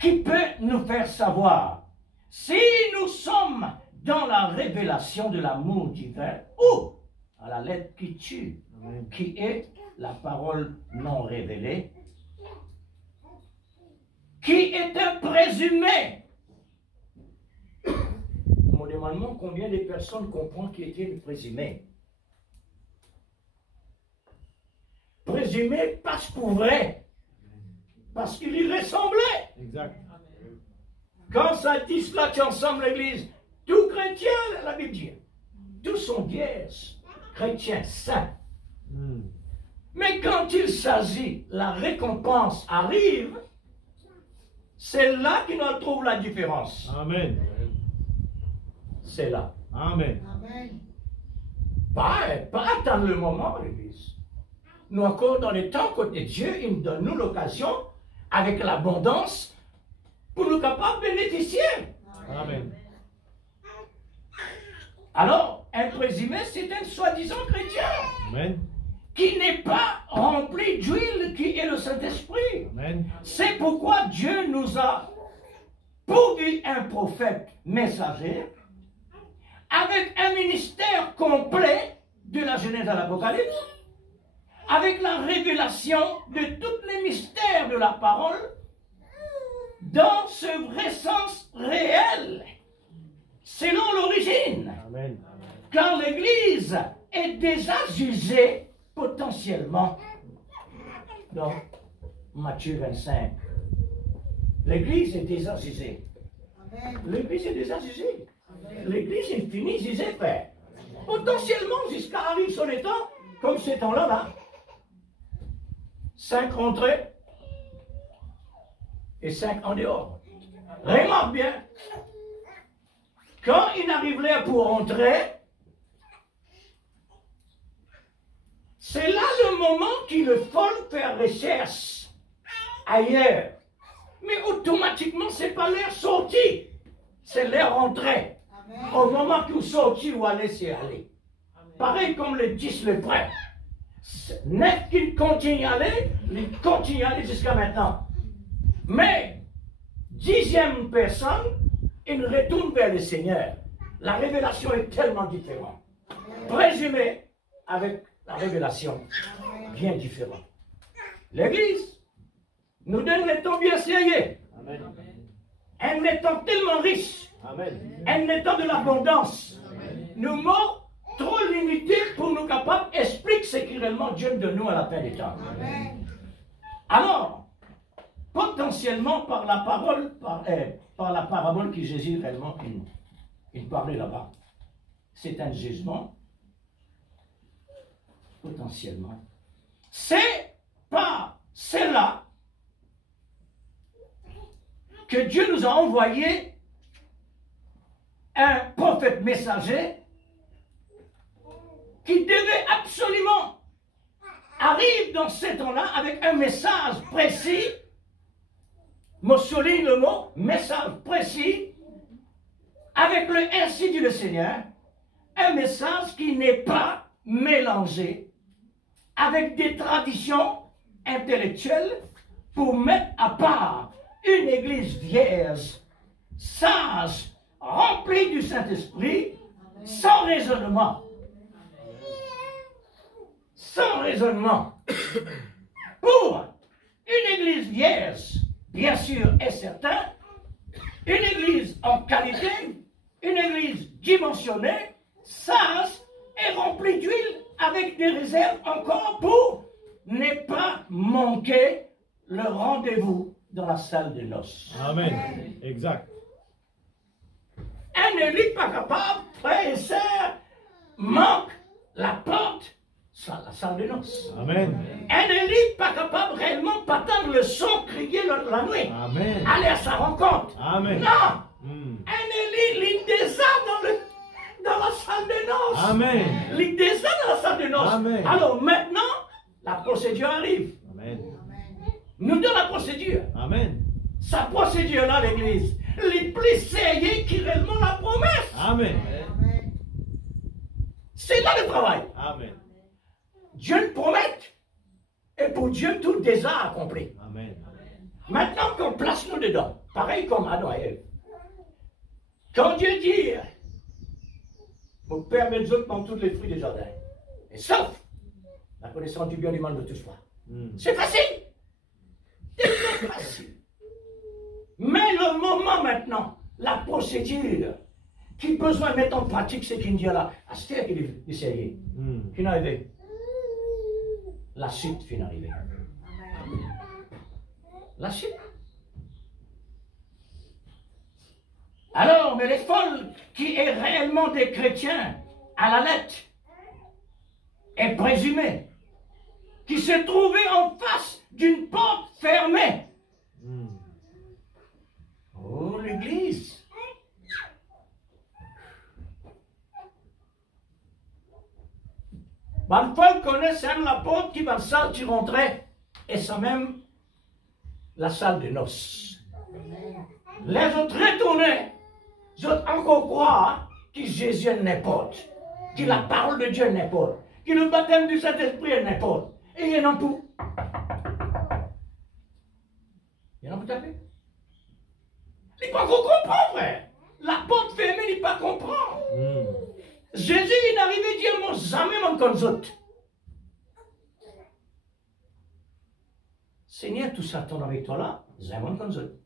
qui peut nous faire savoir si nous sommes dans la révélation de l'amour divin ou à la lettre qui tue, Amen. qui est la parole non révélée, qui est un présumé. On me demande combien de personnes comprennent qui était le présumé. Présumé passe pour vrai, parce qu'il y ressemblait. Exact. Quand ça dit cela, tu ensemble l'église, tout chrétien, la Bible dit, tous sont vierges, chrétiens saints. Mm. Mais quand il s'agit, la récompense arrive, c'est là qu'on trouve la différence. Amen. C'est là. Amen. Amen. Pas attendre le moment, l'église. Nous encore dans les temps que Dieu, il nous donne nous l'occasion, avec l'abondance, pour nous capables de bénéficier. Amen. Alors, un présumé, c'est un soi-disant chrétien Amen. qui n'est pas rempli d'huile qui est le Saint-Esprit. Amen. C'est pourquoi Dieu nous a pourvu un prophète messager avec un ministère complet de la Genèse à l'Apocalypse, avec la révélation de tous les mystères de la parole dans ce vrai sens réel, selon l'origine. Amen. Car l'Église est déjà jugée potentiellement dans Matthieu 25. L'Église est déjà jugée. Amen. L'Église est déjà jugée. L'Église est finie jugée, frère. Potentiellement jusqu'à arriver sur les temps, comme ces temps-là, là. 5 rentrées et 5 en dehors. Remarque bien quand il arriverait pour entrer, c'est là le moment qu'il faut faire recherche ailleurs. Mais automatiquement, ce n'est pas l'air sorti, c'est l'air entré. Au moment qu'il sortit ou allait, c'est aller. Pareil comme les 10 les prêts. 9 qui continuent à aller, ils continuent à aller jusqu'à maintenant. Mais, 10e personne, il retourne vers le Seigneur. La révélation est tellement différente. Présumé avec la révélation, bien différente. L'Église nous donne les temps bien sérieux. Un étant tellement riche, un état de l'abondance. Nous mots trop limités pour nous capables expliquer ce que réellement Dieu donne nous à la fin des temps. Alors, potentiellement par la parole, par la parabole que Jésus réellement il parlait là-bas, c'est un jugement. Potentiellement. C'est par cela que Dieu nous a envoyé un prophète messager qui devait absolument arriver dans ces temps-là avec un message précis. Je souligne le mot, message précis, avec le ainsi dit le Seigneur, un message qui n'est pas mélangé avec des traditions intellectuelles pour mettre à part une église vierge, sage, remplie du Saint-Esprit, sans raisonnement. Sans raisonnement. Pour une église vierge, bien sûr et certain, une église en qualité, une église dimensionnée, sage et remplie d'huile avec des réserves encore pour ne pas manquer le rendez-vous dans la salle de noces. Amen. Exact. Un élite pas capable, frère et sœur, manque la porte, la salle de noces. Amen. Un élite pas capable réellement d'entendre le son crier la nuit. Amen. Aller à sa rencontre. Amen. Non. Mm. Un élite, il descend dans la salle de noces. Amen. Il descend dans la salle de noces. Amen. Alors maintenant, la procédure arrive. Amen. Nous donne la procédure. Amen. Sa procédure-là, l'Église, les plus sérieux qui réellement la promesse. Amen. C'est là le travail. Amen. Dieu le promet. Et pour Dieu, tout déjà accompli. Amen. Maintenant qu'on place nous dedans, pareil comme Adam et Ève. Quand Dieu dit, vous permettez de prendre tous les fruits des jardins, et sauf la connaissance du bien et du mal de tout soi. C'est facile. C'est facile. Mais le moment maintenant, la procédure, qui besoin de mettre en pratique ce qu'il dit là, à ce qu'il est essayé, qui n'est arrivé. La suite finit arrivée. La suite. Alors, mais les folles qui est réellement des chrétiens à la lettre est présumé, qui se trouvaient en face d'une porte fermée. Oh, l'Église. Bonne folle connaît la porte qui va sortir rentrer, et ça même la salle de noces. Les autres retournés, les autres encore croient que Jésus est n'importe, que la parole de Dieu est n'importe, que le baptême du Saint-Esprit est n'importe. Et il y en a tout. Il y en a tout à fait. Il ne pas comprendre, frère. La porte fermée, il ne pas comprendre. Jésus, il n'arrivait à dire, moi, jamais mon comme autres. Seigneur, tout ça tombe avec toi là, jamais comme autres.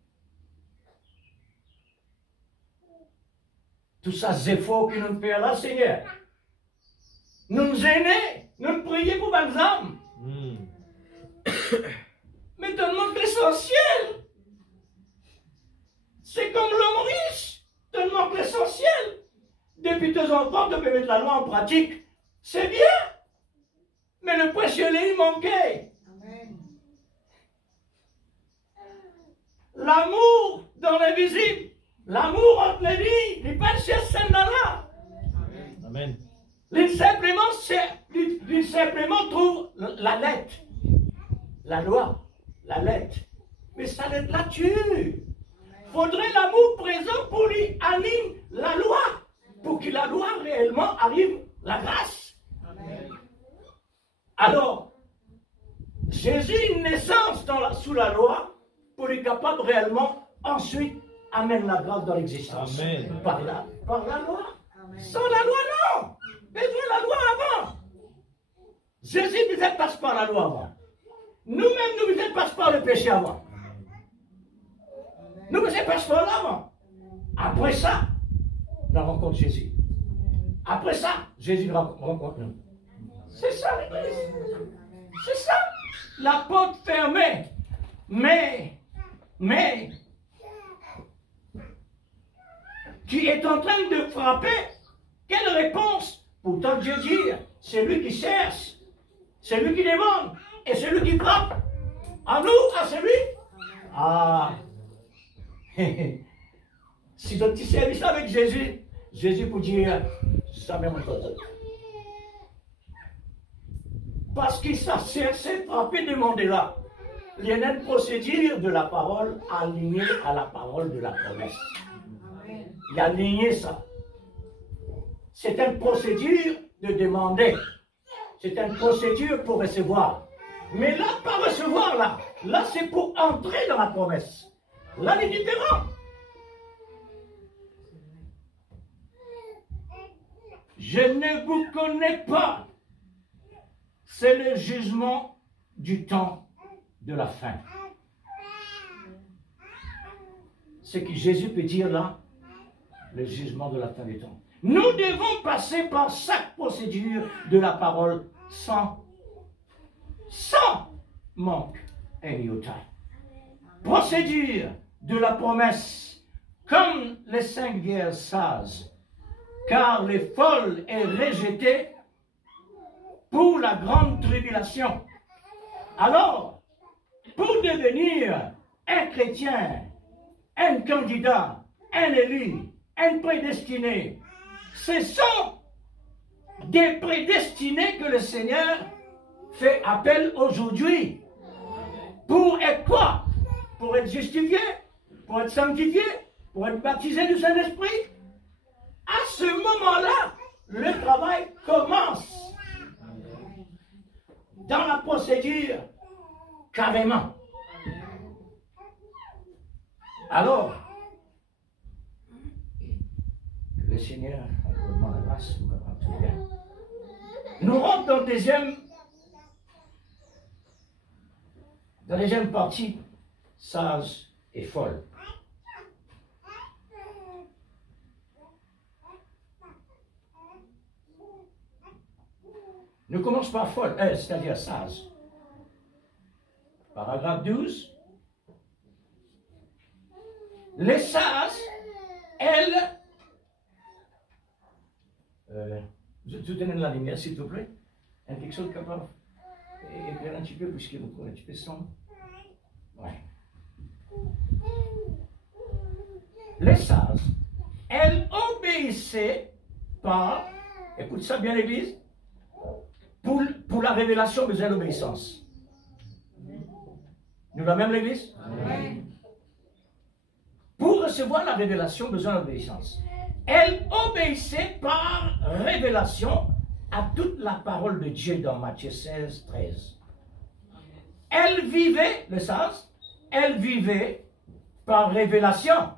Tout ça, c'est faux que nous faisons là, Seigneur. Nous nous aînés, nous prions pour les âmes. Mais donne-moi l'essentiel. C'est comme l'homme riche. Donne-moi l'essentiel. Depuis 2 enfants, tu peux mettre la loi en pratique. C'est bien. Mais le précieux, il manquait. L'amour dans l'invisible. L'amour entre les lignes, il pas cher scène là. Amen. Il simplement trouve la lettre, la loi, la lettre. Mais ça lettre la tue. Faudrait l'amour présent pour lui anime la loi, pour que la loi réellement arrive la grâce. Alors, Jésus une naissance sous la loi pour être capable réellement ensuite amener la grâce dans l'existence. Amen. Par la loi. Sans la loi, non. Besoin de la loi avant. Jésus ne passe par la loi avant. Nous-mêmes, nous ne passe par le péché avant. Nous ne passons par là avant. Après ça, on rencontre Jésus. Après ça, Jésus rencontre nous. C'est ça l'église. C'est ça. La porte fermée. Mais, qui est en train de frapper, quelle réponse? Pourtant Dieu dit, c'est lui qui cherche, c'est lui qui demande, et c'est lui qui frappe. À nous, à celui. Ah. Si tu as petit service avec Jésus, Jésus peut dire, ça même chose. Parce qu'il s'est cherché, frappé, demandé là. Il y a une procédure de la parole alignée à la parole de la promesse. Il a aligné ça. C'est une procédure de demander. C'est une procédure pour recevoir. Mais là, pas recevoir là. Là, c'est pour entrer dans la promesse. Là, il est différent. Je ne vous connais pas. C'est le jugement du temps de la fin. Ce que Jésus peut dire là, le jugement de la fin du temps. Nous devons passer par chaque procédure de la parole sans manque et iota. Procédure de la promesse, comme les 5 guerres sages, car les folles est rejetée pour la grande tribulation. Alors, pour devenir un chrétien, un candidat, un élu, un prédestiné, ce sont des prédestinés que le Seigneur fait appel aujourd'hui. Pour être quoi? Pour être justifié, pour être sanctifié, pour être baptisé du Saint-Esprit. À ce moment-là, le travail commence. Dans la procédure, carrément. Alors, que le Seigneur accorde la grâce pour comprendre tout bien. Nous rentrons dans la deuxième partie, sage et folle. Nous commençons par folle, c'est-à-dire sage. Paragraphe 12. Les sages, elles... je te donne la lumière, s'il te plaît. Il y a quelque chose capable d'éclairer un petit peu, puisque vous prenez un petit peu sombre. Ouais. Les sages, elles obéissaient par... Écoute ça bien, l'Église. Pour la révélation, besoin d'obéissance. Nous la même l'Église? Oui. Pour recevoir la révélation, besoin d'obéissance. Elle obéissait par révélation à toute la parole de Dieu dans Matthieu 16, 13. Elle vivait, le sens, elle vivait par révélation.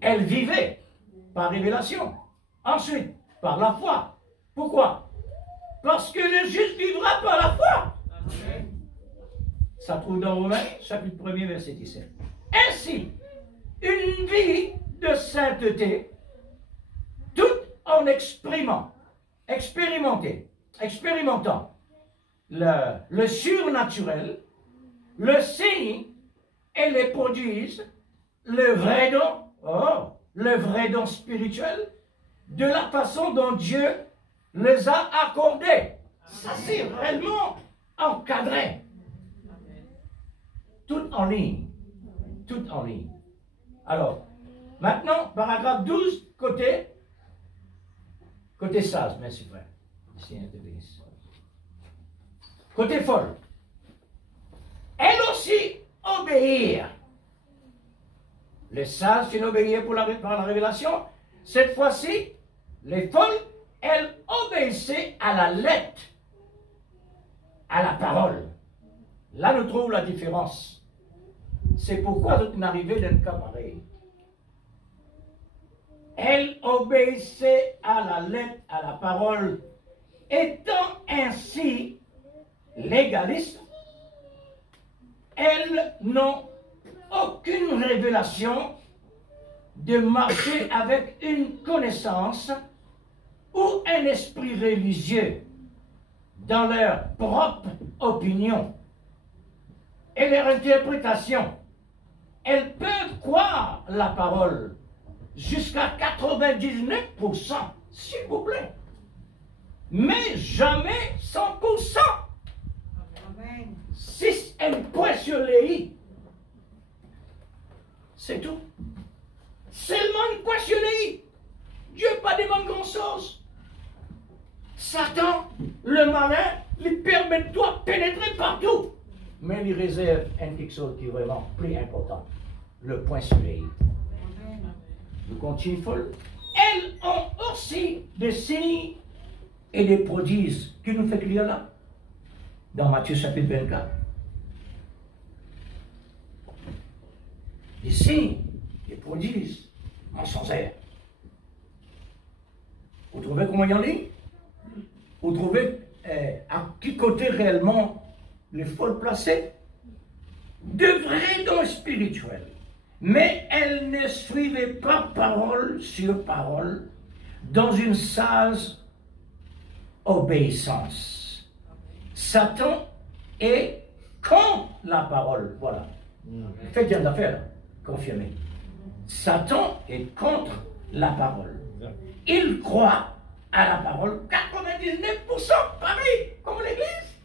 Elle vivait par révélation. Ensuite, par la foi. Pourquoi? Parce que le juste vivra par la foi. Amen. Ça trouve dans Romains, chapitre 1er, verset 17. Ainsi, une vie de sainteté, toute en expérimentant le surnaturel, le signe et les prodiges, le vrai don spirituel, de la façon dont Dieu les a accordés. Ça, c'est réellement encadré. Tout en ligne. Tout en ligne. Alors, Maintenant, paragraphe 12, côté sage, merci frère. Ici, côté folle. Elle aussi obéir. Les sages qui n'obéirent par la révélation. Cette fois-ci, les folles, elles obéissaient à la lettre, à la parole. Là, nous trouvons la différence. C'est pourquoi nous sommes arrivés dans le cas pareil. Elle obéissait à la lettre, à la parole, étant ainsi légaliste. Elles n'ont aucune révélation de marcher avec une connaissance ou un esprit religieux dans leur propre opinion et leur interprétation. Elles peuvent croire la parole jusqu'à 99%, s'il vous plaît, mais jamais 100%. Amen. Si un point sur les i, c'est tout. Seulement une point sur les i. Dieu pas demande grand-chose. Satan, le malin, lui permet de toi pénétrer partout. Mais il réserve un quelque chose qui est vraiment plus important. Le point sur les i. Nous continuons folle. Elles ont aussi des signes et des prodiges. Qui nous fait lire là? Dans Matthieu chapitre 24. Des signes, des prodiges, mensongères. Vous trouvez comment il y en est? Vous trouvez à qui côté réellement les folles placées? De vrais dons spirituels. Mais elles ne suivaient pas parole sur parole dans une sage obéissance. Satan est contre la parole. Voilà. Faites bien d'affaires, confirmez. Satan est contre la parole. Il croit à la parole 99% pareil, comme l'Église.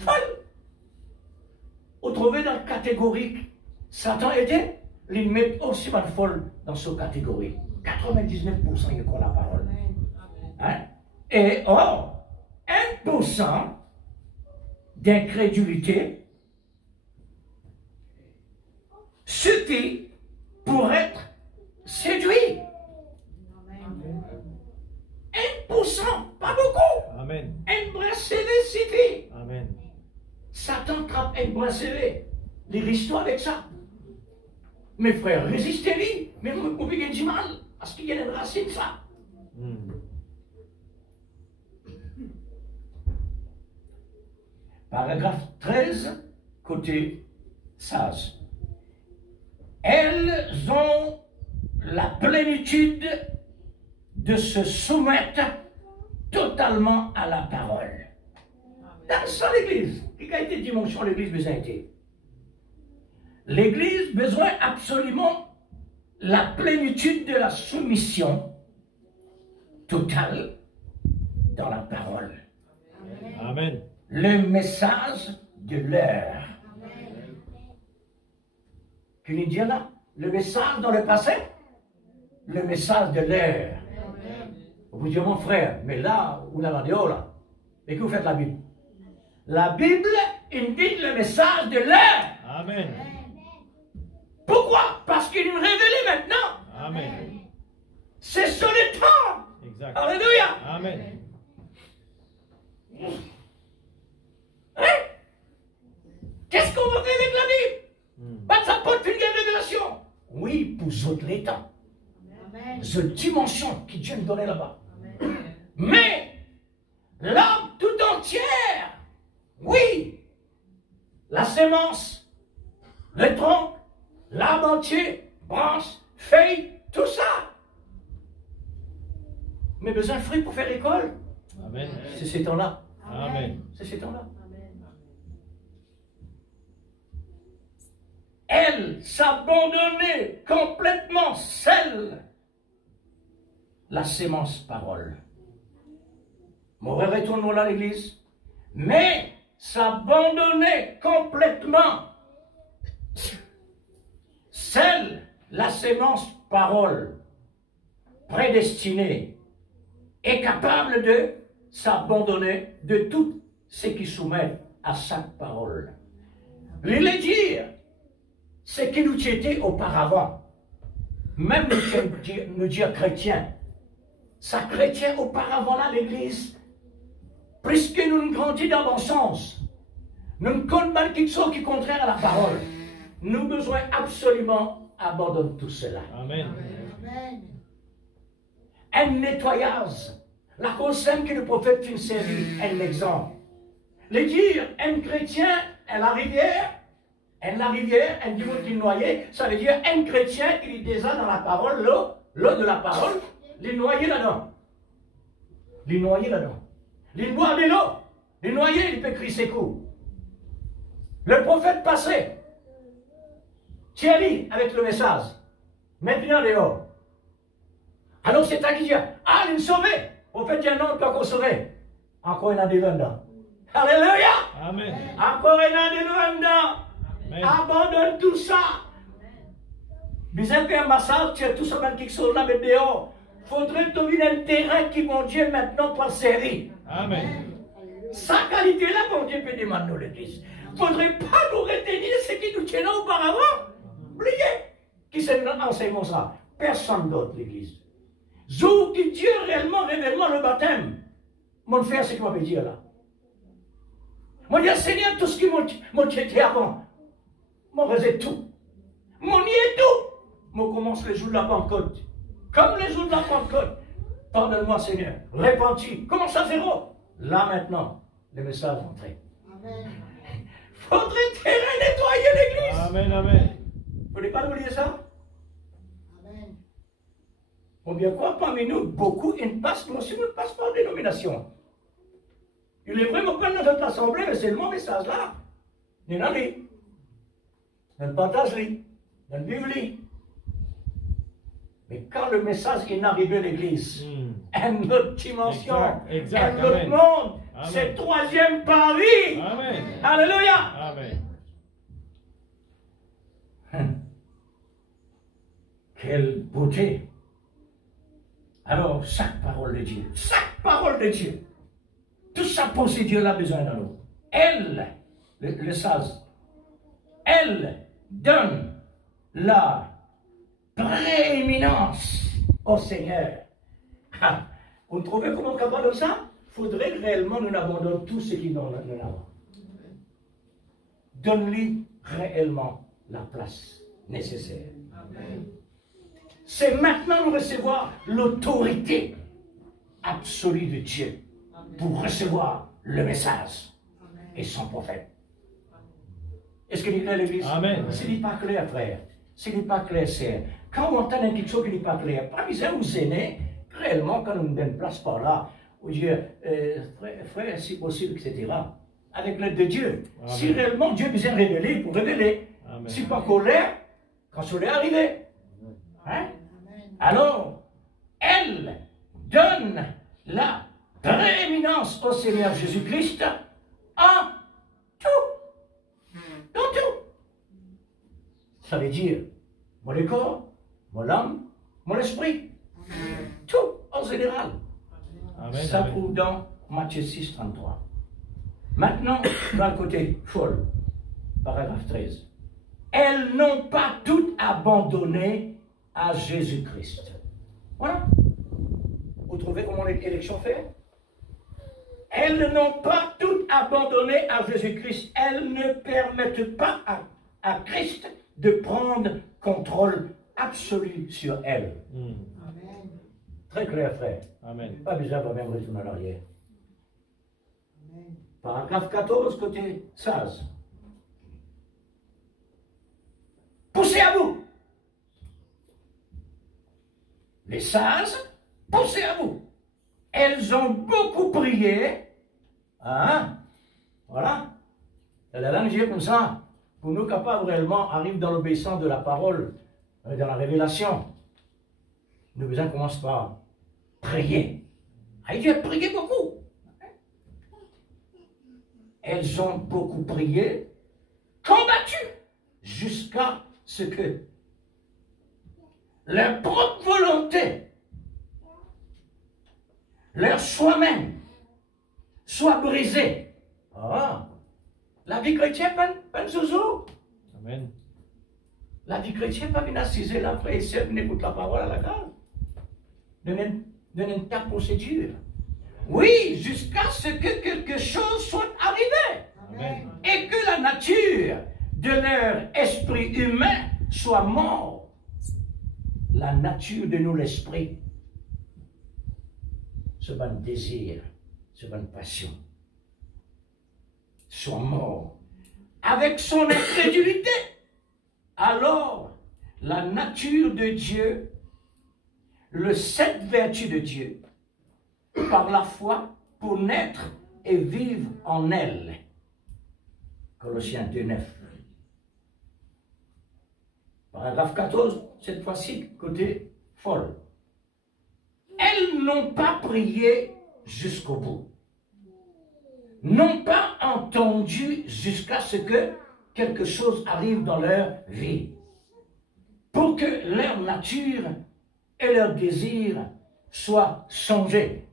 Folle. Vous trouvez dans la catégorie, Satan était, il met aussi mal folle dans cette catégorie. 99% il croit la parole. Hein? Et or, 1% d'incrédulité suffit pour être séduit. 1%, pas beaucoup. Amen. Un bras serré suffit. Amen. Satan trappe un bras serré. Les risques avec ça. Mes frères, résistez-lui. Mais vous pouvez du mal. Parce qu'il y a une racine, ça. Paragraphe 13, côté sage. Elles ont la plénitude de se soumettre totalement à la parole. Dans ça, l'Église, qui a été dimension l'Église besoin été. L'Église besoin absolument la plénitude de la soumission totale dans la parole. Amen. Le message de l'heure. Qui nous dit là? Le message dans le passé? Le message de l'heure. Vous dites, mon frère, mais là, ou là, là, et que vous faites la Bible? La Bible indique le message de l'heure. Amen. Pourquoi? Parce qu'il nous révèle maintenant. Amen. C'est sur le temps. Exact. Alléluia. Amen. Hein? Qu'est-ce qu'on va faire avec la Bible? Bah, ça porte une révélation. Oui, pour autres les temps. Cette dimension qui Dieu nous donnait là-bas. Mais l'âme tout entière, oui, la sémence, le tronc, l'arbre entier, branche, feuille, tout ça. Mais besoin de fruits pour faire l'école. Amen. C'est ces temps-là. Amen. C'est ces temps-là. Elle s'abandonnait complètement seule. La sémence parole. Mon frère, retournons là à l'église. Mais s'abandonner complètement. Seule la sémence parole prédestinée est capable de s'abandonner de tout ce qui soumet à sa parole. Les dire ce qui nous était auparavant, même nous dire chrétien, ça chrétien auparavant là l'église, puisque nous grandissons dans le bon sens, nous ne connaissons pas quelque chose qui est contraire à la parole, nous besoin absolument abandonner tout cela. Amen. Un nettoyage, la cause simple que le prophète fait servir, un exemple. Les dire, un chrétien à la rivière, un dieu qui noyé, ça veut dire un chrétien qui est déjà dans la parole, l'eau de la parole, les noyer là-dedans. Les noyer là-dedans. Les boire de l'eau. Les noyer, il peut crier ses coups. Le prophète passé, Thierry avec le message, maintenant dehors. Alors c'est à qui dit, ah, il me sauvé. Le prophète dit, non, pas qu'on sauvé. Encore un dedans. Alléluia. Amen. Encore un dedans. Abandonne tout ça. Bizarre qu'un massage, tu as tout ça dans quelque chose là, mais dehors. Faudrait trouver un terrain qui, mon Dieu, maintenant pour servir. Amen. Sa qualité là, mon Dieu, peut demander nous l'église. Faudrait pas nous retenir ce qui nous tenait auparavant. Oubliez. Qui s'est enseigné ça? Personne d'autre, l'église. Jour qui Dieu réellement, le baptême. Mon frère, c'est quoi me dire là? Mon Dieu, Seigneur, tout ce qui m'a traité avant, mon faisait tout. Mon y est tout. Moi, commence les jours de la Pentecôte. Comme les jours de la Pentecôte. Pardonne-moi, Seigneur. Répandu. Commence à zéro. Là, maintenant, le message est entré. Amen. Faudrait nettoyer l'église. Amen, amen. Vous ne voulez pas oublier ça? Amen. Bon, bien quoi, parmi nous, beaucoup, ils ne passent pas en dénomination. Il est vraiment pas dans notre assemblée, mais c'est le bon message là. Il y en a les. Dans le partage-les. Dans le Bible. Mais quand le message est arrivé à l'église, une autre dimension, exact, un autre monde, c'est troisième Paris. Amen. Alléluia. Amen. Quelle beauté. Alors, chaque parole de Dieu, toute sa pensée, Dieu a besoin de nous. Elle, le sage, elle donne la prééminence au Seigneur. Ah, vous trouvez comment on est capable de ça? Il faudrait réellement nous abandonner tout ce qui nous avons. Donne-lui réellement la place nécessaire. C'est maintenant nous recevoir l'autorité absolue de Dieu pour recevoir le message et son prophète. Est-ce que dit l'église? Amen. Ce n'est pas clair, frère. Ce n'est pas clair, sœur. Quand on entend quelque chose qui n'est pas clair, pas besoin de vous aînés, réellement, quand on nous donne place par là, on dit, frère, si possible, etc. Avec l'aide de Dieu. Amen. Si réellement Dieu besoin de révéler, pour révéler. Amen. Si pas colère, quand cela est arrivé. Hein? Alors, elle donne la prééminence au Seigneur Jésus-Christ en tout. Dans tout. Ça veut dire, mon corps, mon âme, mon esprit. Tout en général. Amen, ça trouve dans Matthieu 6, 33. Maintenant, dans le côté folle, paragraphe 13. Elles n'ont pas toutes abandonné à Jésus-Christ. Voilà. Vous trouvez comment l'élection fait? Elles n'ont pas toutes abandonné à Jésus-Christ. Elles ne permettent pas à Christ de prendre contrôle absolu sur elles. Amen. Très clair, frère. Amen. Pas besoin de même retourner en arrière. Amen. Paragraphe 14, côté 16. Poussez à vous. Les sages, poussez à vous. Elles ont beaucoup prié. Hein? Voilà. C'est la langue comme ça. Pour nous capables réellement arriver dans l'obéissance de la parole, dans la révélation. Nous besoin commence par prier. Et Dieu a prié beaucoup. Elles ont beaucoup prié, combattu, jusqu'à ce que leur propre volonté, leur soi-même, soit brisé. Ah, la vie chrétienne, pas de zozo. Amen. La vie chrétienne, pas une assise là, frère et sœur, n'écoute la parole à la grave. Donne une table procédure. Oui, jusqu'à ce que quelque chose soit arrivé. Amen. Et que la nature de leur esprit humain soit morte. La nature de nous, l'esprit, ce bon désir, ce bonne passion, soit mort avec son incrédulité. Alors, la nature de Dieu, le sept vertus de Dieu, par la foi, pour naître et vivre en elle. Colossiens 2,9. Paragraphe 14, cette fois-ci, côté folle. Elles n'ont pas prié jusqu'au bout. N'ont pas entendu jusqu'à ce que quelque chose arrive dans leur vie. Pour que leur nature et leur désir soient changés.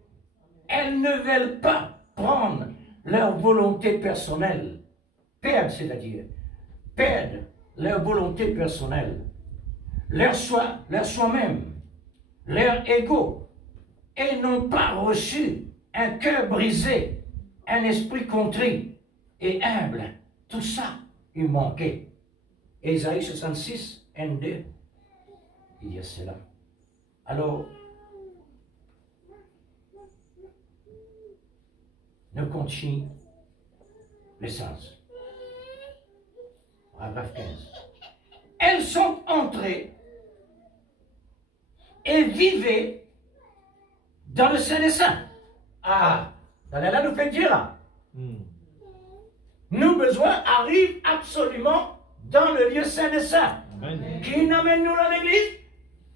Elles ne veulent pas prendre leur volonté personnelle. Perdre, c'est-à-dire, perdre leur volonté personnelle, leur soi-même, leur ego, et n'ont pas reçu un cœur brisé, un esprit contrit et humble. Tout ça, il manquait. Ésaïe 66, 1, 2, il dit cela. Alors, nous continuons les sens. Paragraphe 15. Elles sont entrées et vivaient dans le Saint des Saints. Ah, là nous fait dire là. Nos besoins arrivent absolument dans le lieu Saint des Saints. Amen. Qui n'amène nous dans l'église?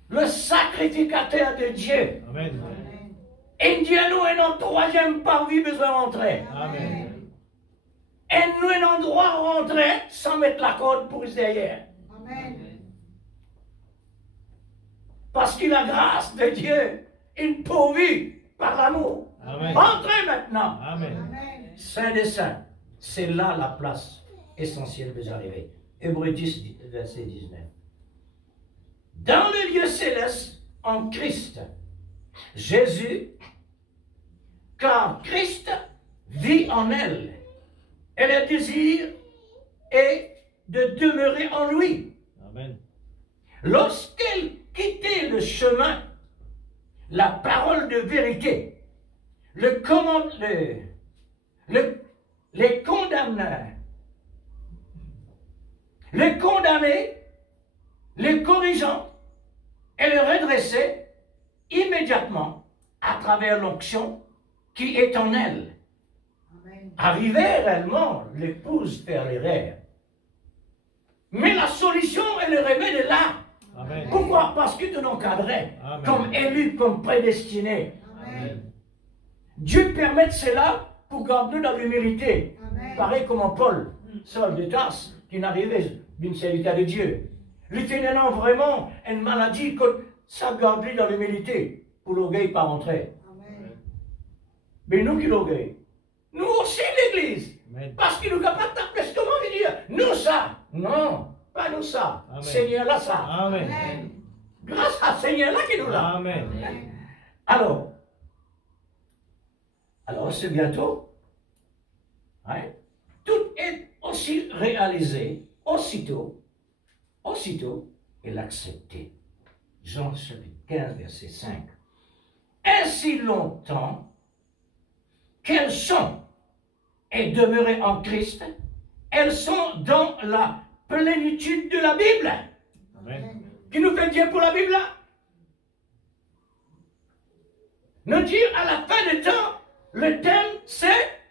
Le sacrificateur de Dieu. Amen. Et Dieu nous est dans le troisième parvis besoin d'entrer. Amen. Et nous est dans le droit de rentrer sans mettre la corde pour derrière. Amen. Parce que la grâce de Dieu est pourvue par l'amour. Amen. Entrez maintenant. Amen. Amen. Saint des Saints, c'est là la place essentielle de arriver. Hébreux 10, verset 19. Dans le lieu céleste, en Christ, Jésus, car Christ vit en elle, et le désir est de demeurer en lui. Amen. Lorsqu'elle quittait le chemin, la parole de vérité, les condamnés, les corrigeants et les redressés immédiatement à travers l'onction qui est en elle. Amen. Arrivait réellement l'épouse faire l'erreur. Mais la solution, elle est révélée là. Amen. Pourquoi? Parce que tu l'encadrais Amen. comme élu, comme prédestiné. Amen. Dieu permet cela pour garder dans l'humilité. Amen. Pareil comme Paul, Saul de Tarse, qui n'arrivait d'une serviteur de Dieu. Lui tenant vraiment une maladie que ça garde dans l'humilité pour l'orgueil pas rentrer. Amen. Mais nous qui l'orgueil, nous aussi l'église. Amen. Parce qu'il nous capable d'appeler comment il dit, nous ça. Non, pas nous ça. Amen. Seigneur là ça. Amen. Amen. Grâce à Seigneur là qui nous l'a. Amen. Alors c'est bientôt. Hein? Tout est aussi réalisé, aussitôt, et l'accepter. Jean chapitre 15, verset 5. Ainsi longtemps qu'elles sont et demeurées en Christ, elles sont dans la plénitude de la Bible. Amen. Qui nous fait dire pour la Bible là? Nous dire à la fin des temps, le thème c'est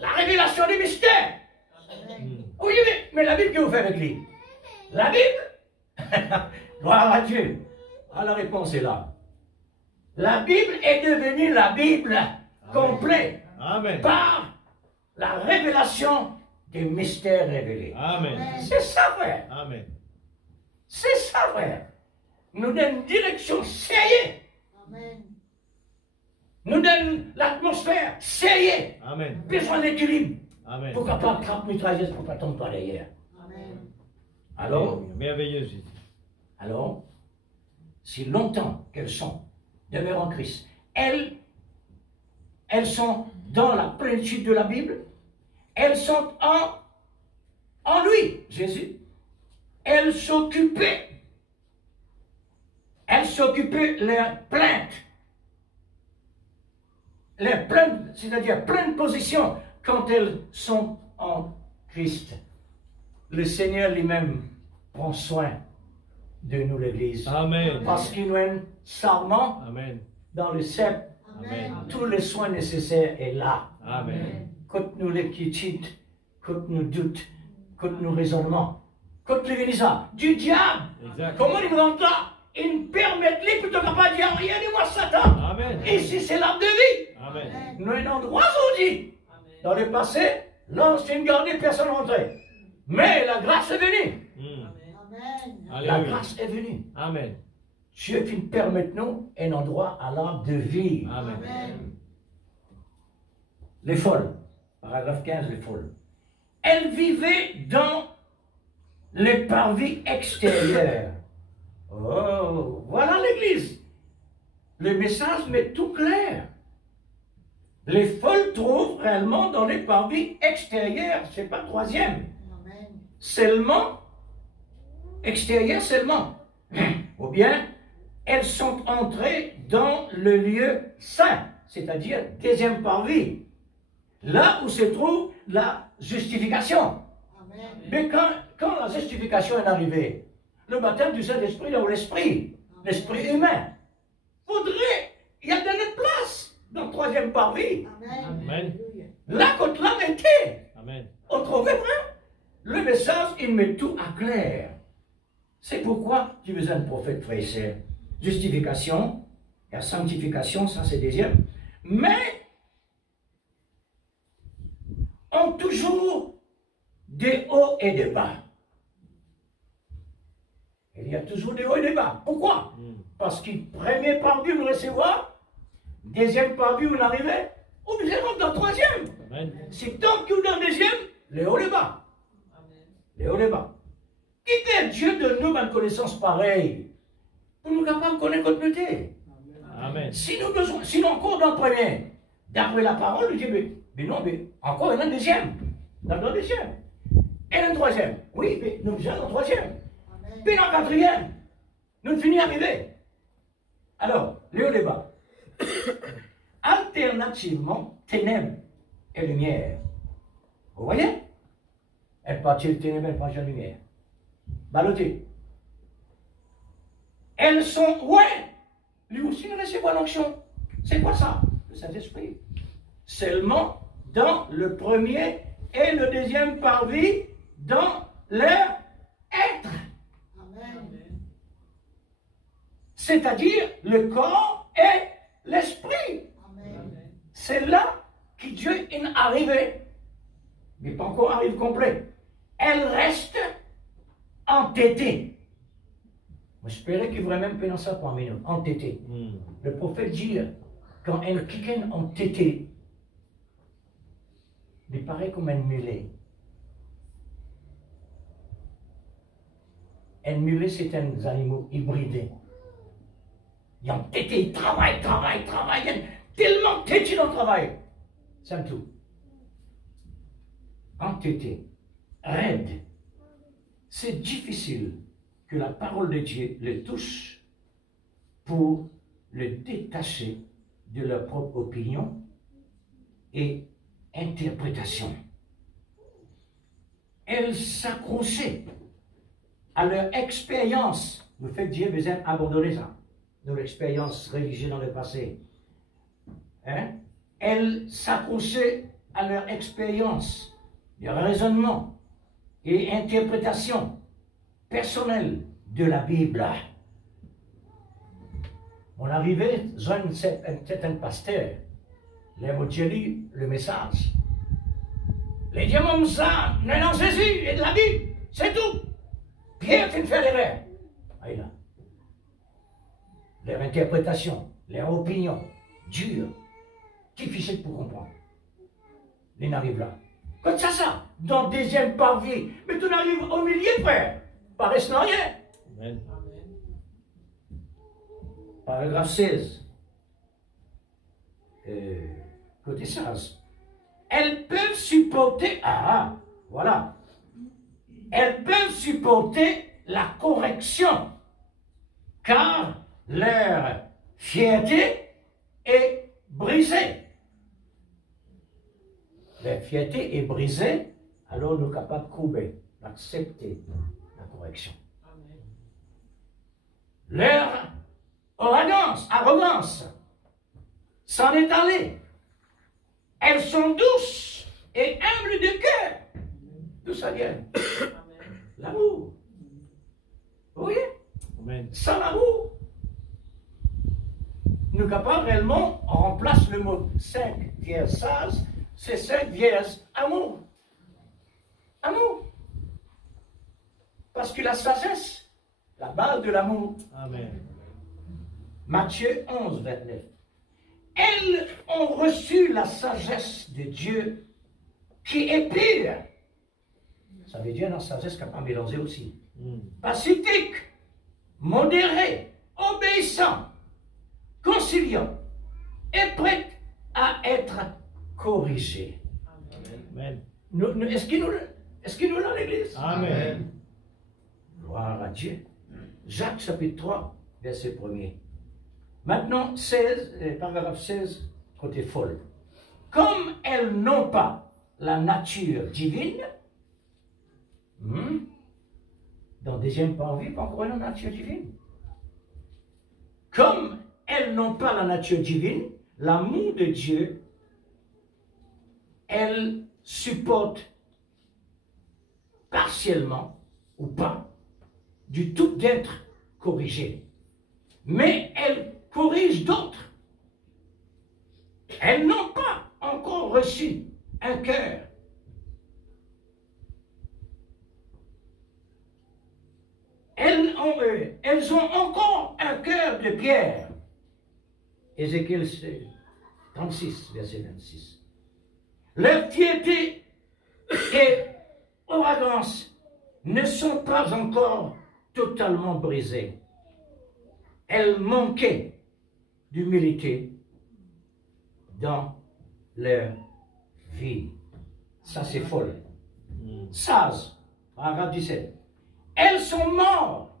la révélation du mystère. Oui, mais la Bible, que vous faites avec lui? La Bible? Gloire à Dieu. Ah, la réponse est là. La Bible est devenue la Bible complète Amen. par la révélation des mystères révélés. Amen. C'est ça, frère. Amen. C'est ça, frère. Nous donne une direction sérieuse. Amen. Nous donne l'atmosphère sérieuse. Amen. Besoin d'équilibre. Amen. Pour qu'à part 30 mitrailleuses pour pas tomber par derrière. Amen. Alors, Merveilleux, Jésus. alors, si longtemps qu'elles sont demeurées en Christ, elles sont dans la plénitude de la Bible, elles sont en lui, Jésus. Elles s'occupaient leurs plaintes, c'est-à-dire pleine position quand elles sont en Christ. Le Seigneur lui-même prend soin de nous, l'Église. Amen. Parce qu'il nous aime sarment Amen. dans le cep. Amen. Tous les soins nécessaires est là. Amen. Quand nous les quittons, quand nous doutes, quand nous raisonnements, quand nous venons ça, du diable. Exact. Comment ils rentrent là? Ils me permettent les plutôt qu'à pas dire rien de moi, Satan. Amen. Ici, c'est l'arbre de vie. Amen. Nous avons un endroit dit. Dans le passé, l'ancienne gardée, personne rentrait. Mais la grâce est venue. Mm. Amen. La Alléluia. grâce est venue. Amen. Dieu qui nous permet nous un endroit à l'arbre de vie. Amen. Amen. Les folles. Paragraphe 15, les folles. Elles vivaient dans les parvis extérieurs. Oh, voilà l'Église. Le message met tout clair. Les folles trouvent réellement dans les parvis extérieurs. C'est pas troisième. Amen. Seulement, extérieur seulement. Ou bien, elles sont entrées dans le lieu saint, c'est-à-dire deuxième parvis. Là où se trouve la justification. Amen. Mais quand la justification est arrivée, le baptême du Saint-Esprit là où l'esprit humain, il y a de la place dans le troisième parvis. Amen. Amen. Là, quand l'âme était, Amen. on trouvait vrai. Le message, il met tout à clair. C'est pourquoi tu besoin de prophète, frère et sœur. Justification, la sanctification, ça c'est deuxième. Mais, ont toujours des hauts et des bas. Il y a toujours des hauts et des bas. Pourquoi? Parce que premier parvis, vous recevoir, deuxième parvis, vous n'arrivez, ou vous êtes dans le troisième. Amen. C'est tant que vous dans le deuxième, les hauts et les bas. Les hauts et les bas. Qui fait Dieu de nous une connaissance pareille pour nous capables de connaître notre beauté? Amen. Si nous besoin, sinon encore dans le premier, d'après la parole de Dieu, mais non, mais encore il y en a un deuxième. Dans le deuxième. Et un troisième. Oui, mais nous sommes dans le troisième. Amen. Puis dans le quatrième. Nous finissons arriver. Alors, les hauts et les bas. Alternativement, ténèbres et lumière. Vous voyez? Elle partit le ténèbres, elle partit la lumière. Balloté. Elles sont, ouais, lui aussi ne recevoir l'onction. C'est quoi ça? Le Saint-Esprit. Seulement dans le premier et le deuxième parvis, dans leur être. Amen. C'est-à-dire le corps et l'esprit. Amen. C'est là que Dieu est arrivé. Mais pas encore arrivé complet. Elle reste entêtée. J'espérais qu'il voudrait même prononcer ça pour un minute. Entêtée. Mm. Le prophète dit, quand elle quelqu'un entêté, il paraît comme un mulet. Un mulet, c'est un animal hybridé. Il est entêté, il travaille, tellement têtu dans le travail. C'est tout. Entêté, raide. C'est difficile que la parole de Dieu les touche pour le détacher de leur propre opinion et interprétation. Elles s'accrochaient à leur expérience. Le fait que Dieu besoin d'abandonner ça, nos expériences religieuse dans le passé. Hein? Elles s'accrochaient à leur expérience, leur raisonnement et interprétation personnelle de la Bible. On arrivait à un certain pasteur, les mots le message. Les diamants ça, non, Jésus et de la Bible, c'est tout. Pierre, tu me fais l'erreur. Aïe là. Leur interprétation, leur opinion, dure, difficile pour comprendre. Ils n'arrivent là. Comme ça, dans le deuxième parvis. Mais tu n'arrives au milieu, frère. Pas restant rien. Amen. Paragraphe 16. Côté 16. Elles peuvent supporter, voilà. Elles peuvent supporter la correction, car leur fierté est brisée. Leur fierté est brisée, alors nous sommes capables de couper, d'accepter la correction. Leur arrogance s'en est allée. Elles sont douces et humbles de cœur. D'où ça vient? L'amour. Vous voyez? Amen. Sans l'amour, nous sommes capables réellement, on remplace le mot 5 vierges sages, c'est 5 vierges amour. Amour. Parce que la sagesse, la base de l'amour. Amen. Matthieu 11, 29. Elles ont reçu la sagesse de Dieu qui est pure. Ça veut dire la sagesse qu'on peut mélanger aussi. Pacifique, modéré, obéissant, conciliant et prête à être corrigé. Amen. Est-ce qu'il nous l'a l'Église? Amen. Gloire à Dieu. Jacques chapitre 3, verset 1er. Maintenant, paragraphe 16, côté folle. Comme elles n'ont pas la nature divine, dans deuxième parvis, pas encore la nature divine. Comme elles n'ont pas la nature divine, l'amour de Dieu, elles supportent partiellement ou pas du tout d'être corrigées. Mais elles corrigent d'autres. Elles n'ont pas encore reçu un cœur. Elles ont encore un cœur de pierre. Ézéchiel 36, verset 26. Leur piété et arrogance ne sont pas encore totalement brisées. Elles manquaient d'humilité dans leur vie. Ça, c'est folle. 16, paragraphe 17. Elles sont mortes.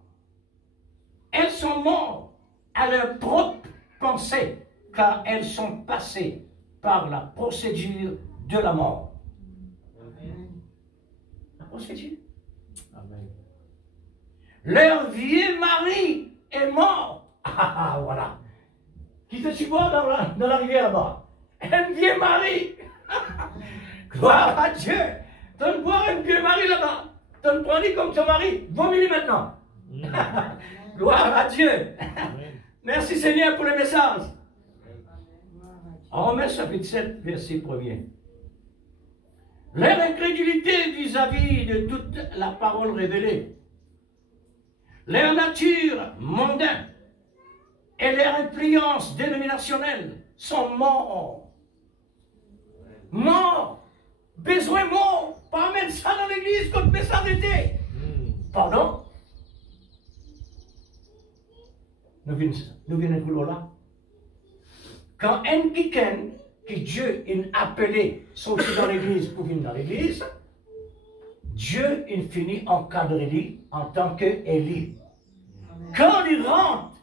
Elles sont mortes à leur propre pensée, car elles sont passées par la procédure de la mort. La procédure. Amen. Leur vieux mari est mort. Voilà. Qui te supporte dans la rivière là-bas? Un vieux mari. Gloire à Dieu. Donne boire un vieux mari là-bas. Donne prends-lui comme ton mari. Vomis-lui maintenant. Gloire à Dieu. Amen. Merci Seigneur pour le message. En Romains chapitre 7, verset 1er. Leur incrédulité vis-à-vis de toute la parole révélée, leur nature mondaine et leur influence dénominationnelle sont morts. Morts. Besoin mort. Pas mettre ça dans l'église comme message était. Pardon? Nous venons de là. Quand un quelqu'un que Dieu a appelé sortir dans l'église pour venir dans l'église, Dieu il finit encadrer lui en tant qu'Élie. Quand il rentre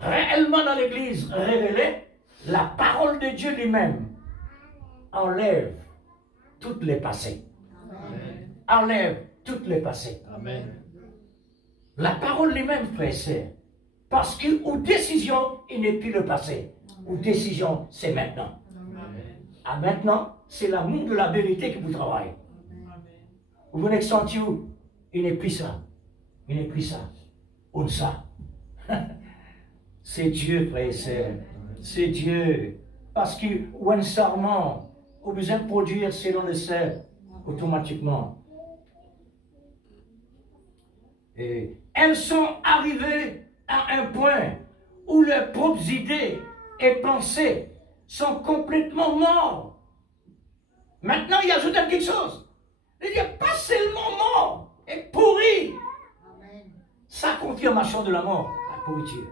réellement dans l'église révélée, la parole de Dieu lui-même enlève toutes les passées. Enlève toutes les passées. Amen. La parole lui-même, frère et sœur. Parce qu'aux décisions, il n'est plus le passé. Aux décisions, c'est maintenant. À maintenant, c'est l'amour de la vérité qui vous travaille. Vous venez de sentir où? Il n'est plus ça. Il n'est plus ça. Ou ça. C'est Dieu, frère et sœur. C'est Dieu. Parce que, ou un sarment, au besoin de produire selon le sel, automatiquement. elles sont arrivées à un point où leurs propres idées et pensées sont complètement mortes. Maintenant, il ajoute quelque chose. Il dit pas seulement mort et pourri. Sa confirmation de la mort, la pourriture.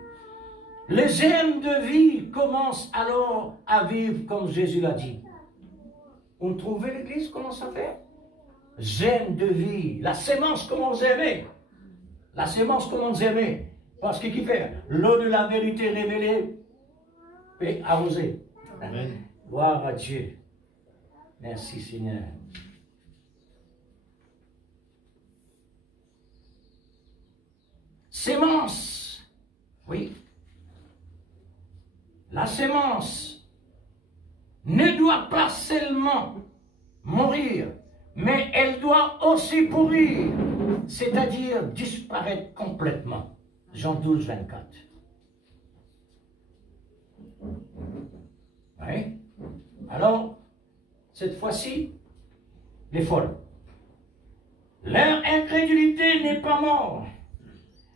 Les germes de vie commencent alors à vivre comme Jésus l'a dit. On trouvait l'église, comment ça fait? Germe de vie, la sémence commence à aimer. La sémence commence à aimer. Parce que qui fait? L'eau de la vérité révélée et arrosée. Amen. Gloire à Dieu. Merci Seigneur. Sémence. Oui. La sémence ne doit pas seulement mourir, mais elle doit aussi pourrir, c'est-à-dire disparaître complètement. Jean 12, 24. Oui. Alors, cette fois-ci, les folles. Leur incrédulité n'est pas morte.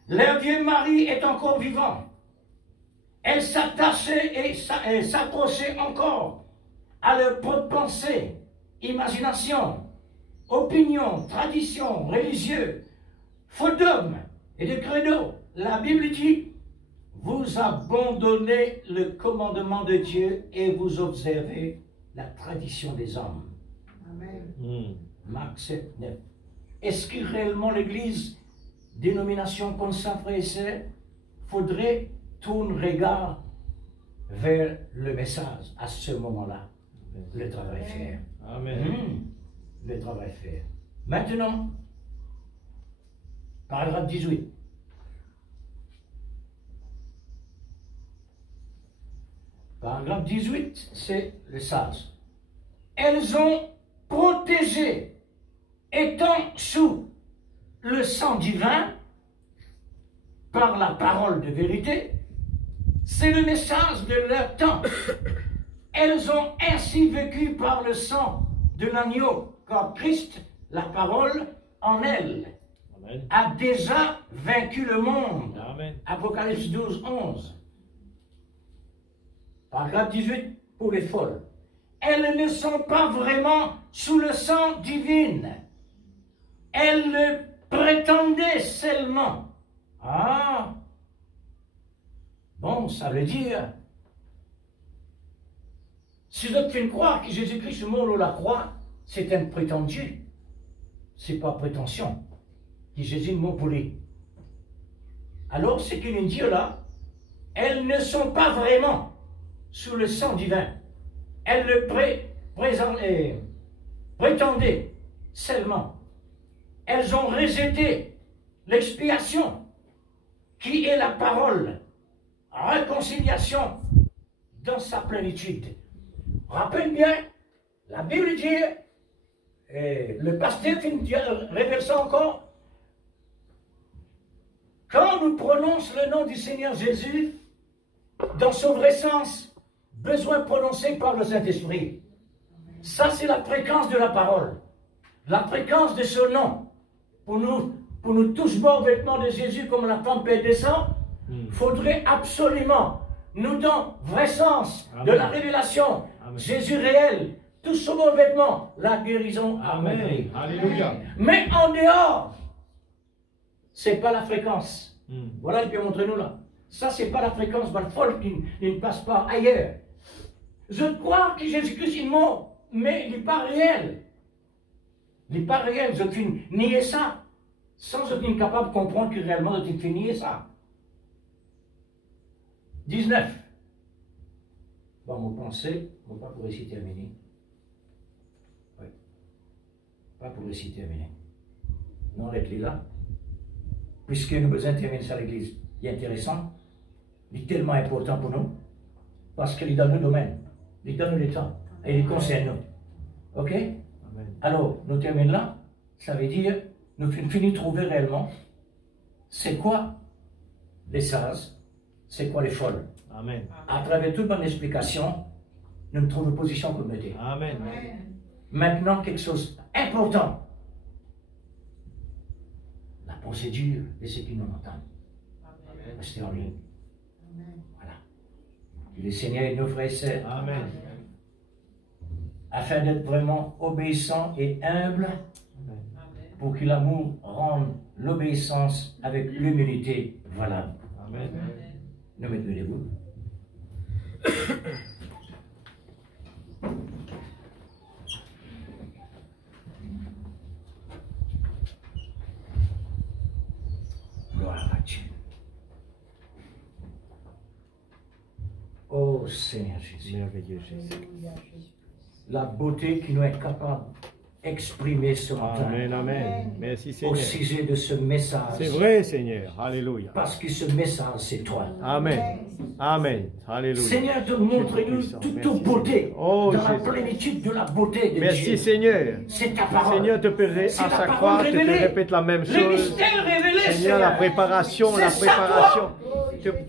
Leur vieux mari est encore vivant. Elles s'attachaient et s'accrochaient encore à leurs propres pensées, imagination, opinions, traditions, religieux, faute d'hommes et de credo. La Bible dit, vous abandonnez le commandement de Dieu et vous observez la tradition des hommes. Amen. Marc 7, 9. Est-ce que réellement l'Église, dénomination comme ça, frères et sœurs, faudrait tourner regard vers le message à ce moment-là? Le travail faire. Amen. Le travail faire. Maintenant, paragraphe 18. Paragraphe 18, c'est le sage. Elles ont protégé, étant sous le sang divin, par la parole de vérité, c'est le message de leur temps. Elles ont ainsi vécu par le sang de l'agneau, car Christ, la parole en elle, Amen, a déjà vaincu le monde. Amen. Apocalypse 12, 11. Paragraphe 18, pour les folles. Elles ne sont pas vraiment sous le sang divin. Elles le prétendaient seulement. Ah! Bon, ça veut dire, si vous faites croire que Jésus-Christ est mort sur la croix, c'est un prétendu. C'est pas prétention. Que Jésus est mort pour lui. Alors, ce qu'il nous dit là, elles ne sont pas vraiment sous le sang divin. Elles le prétendaient seulement. Elles ont rejeté l'expiation qui est la parole, réconciliation dans sa plénitude. Rappelle bien, la Bible dit, et le pasteur révèle ça encore, quand nous prononçons le nom du Seigneur Jésus, dans son vrai sens, besoin prononcé par le Saint-Esprit. Ça, c'est la fréquence de la parole, la fréquence de ce nom. Pour nous tous morts vêtements de Jésus comme la tempête descend, il faudrait absolument nous donner vrai sens Amen, de la révélation. Amen. Jésus réel, tous ce morts vêtements, la guérison. Amen. Alléluia. Mais en dehors, c'est pas la fréquence. Voilà, il peut montrer nous là. Ça, c'est pas la fréquence, mais le folle qui ne passe pas ailleurs. Je crois que Jésus-Christ est mort, mais il n'est pas réel. Il n'est pas réel. Je peux nier ça, sans être capable de comprendre que réellement je peux nier ça. 19. Bon, mon pensée, bon, pas pour réciter terminer. Oui. Pas pour réciter terminer. Non, arrête-les là. Puisque nous besoin de terminer ça à l'église. Il est intéressant. Il est tellement important pour nous. Parce qu'il est dans le domaine. Il donne le temps. Et il concerne nous. Ok? Amen. Alors, nous terminons là. Ça veut dire, nous finissons de trouver réellement c'est quoi les sages, c'est quoi les folles. Amen. À travers toute mon explication, nous trouvons une position pour mettez. Amen. Maintenant, quelque chose d'important. La Oh, c'est dur, et ceux qui nous entendent. Restez en ligne. Voilà. Que le Seigneur et nos frères et sœurs, Amen. afin d'être vraiment obéissants et humbles, pour que l'amour rende l'obéissance avec l'humilité valable. Amen. Nous mettons debout. Gloire à Dieu. Oh Seigneur Jésus. Merveilleux Jésus. La beauté qui nous est capable d'exprimer ce matin. Amen, amen. Merci Au Seigneur. sujet de ce message. C'est vrai Seigneur. Alléluia. Parce que ce message, c'est toi. Amen. Amen. Alléluia. Seigneur, montre-nous toute ta beauté. Oh, dans la Jésus. plénitude de la beauté de Merci Dieu. Seigneur. C'est ta parole. Seigneur, te à C'est la chaque parole fois, tu te révélée. répètes la même Les chose. mystères révélés, Seigneur, la préparation, C'est la ça, préparation.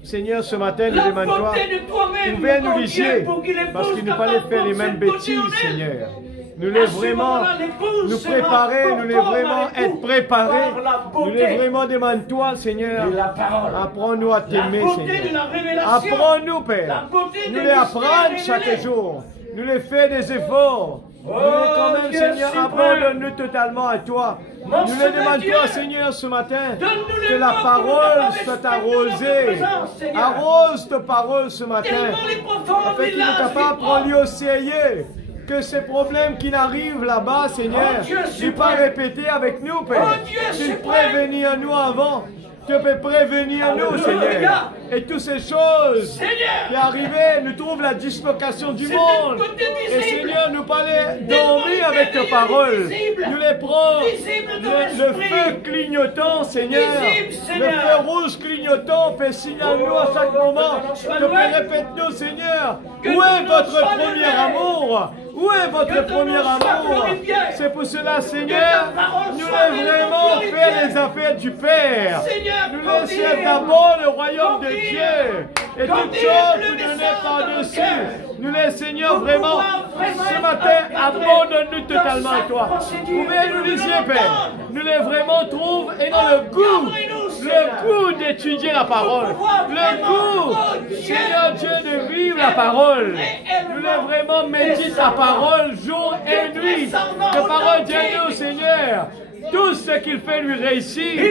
Seigneur, ce matin, nous La demandons, beauté de toi-même, ouvert nous mon les Dieu, yeux, pour qu'il épouse parce qu'il nous ta fallait femme faire les pour mêmes cette beauté bêtises, en elle. Seigneur. Nous À voulons ce vraiment moment-là, l'épouse nous sera préparer, nous voulons conforme vraiment à l'époux être préparés. par la Nous beauté voulons vraiment demander toi, Seigneur, de la parole. apprends-nous à La t'aimer, beauté de Seigneur. la révélation. Apprends-nous, La Père. beauté Nous des les apprendre mystères chaque révélés. jour. Nous les faire des efforts. Nous les quand même, Dieu Seigneur, suprême. abandonne-nous totalement à toi. Mon Nous le Seigneur demandons, Dieu, toi, Seigneur, ce matin, donne-nous les que la mots pour parole nous soit capables arrosée. d'exprimer notre présence, Seigneur. Arrose ta parole ce matin. Tellement les profonds Afin qu'il est villages capable de des prendre au sérieux. Que ces problèmes qui n'arrivent là-bas, Seigneur, Oh, Dieu ne pas suprême. répéter avec nous, Père. Oh, Dieu Tu suprême. prévenir nous avant. Tu peux prévenir nous, Alléluia. Seigneur. Et toutes ces choses Seigneur. qui arrivaient, nous trouvent la dislocation du C'est monde. une beauté Et visible. Seigneur, nous parler Tellement dormir avec ta merveilleuse, parole. visible. Nous les prends. Visible dans Le l'esprit. feu clignotant, Seigneur. Visible, Le Seigneur. feu rouge clignotant, Père, signale-nous à chaque moment. sois Que loin. Père, répète-nous, Seigneur. Que Où ton est nom votre soit premier levé. amour? Où est Que votre ton premier nom soit amour? glorifié. C'est pour cela, ta Seigneur, parole nous soit voulons vraiment glorifiée. faire les affaires du Père. Seigneur, Nous conduis. laissons d'abord le royaume de Conduis. Dieu. Et toutes Conduis choses le nous donner message par-dessus. dans nos cœurs. Nous les Seigneur, Pour vraiment, pouvoir vraiment ce être matin, encadrés abandonne-nous dans totalement à chaque toi. procédure. Ouvrez-nous les Nous yeux, Père. l'entendons. Nous les vraiment trouve et dans le goût. Encadrez-nous, Seigneur. Le goût d'étudier la parole. Pour pouvoir Le vraiment, goût, oh Dieu, Seigneur Dieu, de vivre la parole. réellement, Nous les vraiment méditer ta parole jour et nuit. Ta parole, Dieu, Seigneur. Tout ce qu'il fait lui réussir.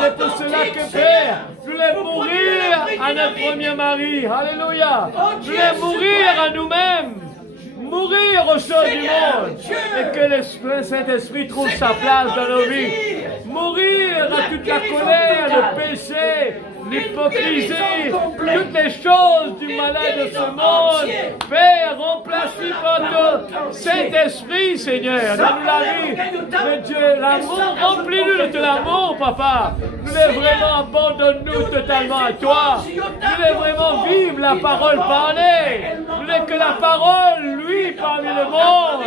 C'est pour cela que, Père, nous voulons mourir à notre premier mari. Alléluia. Nous voulons mourir à nous-mêmes. Mourir aux choses du monde. Et que l'Esprit Saint-Esprit trouve sa place dans nos vies. Mourir à toute la colère, le péché, l'hypocrisie, toutes les choses du malade de ce monde. Père, remplacé par ton Saint-Esprit, Seigneur. Donne-nous la vie de Dieu, l'amour. Remplis-nous de ton amour, Papa. Nous voulons vraiment abandonner-nous totalement à toi. Nous voulons vraiment vivre la parole parlée. Nous voulons que la parole, lui, parmi le monde.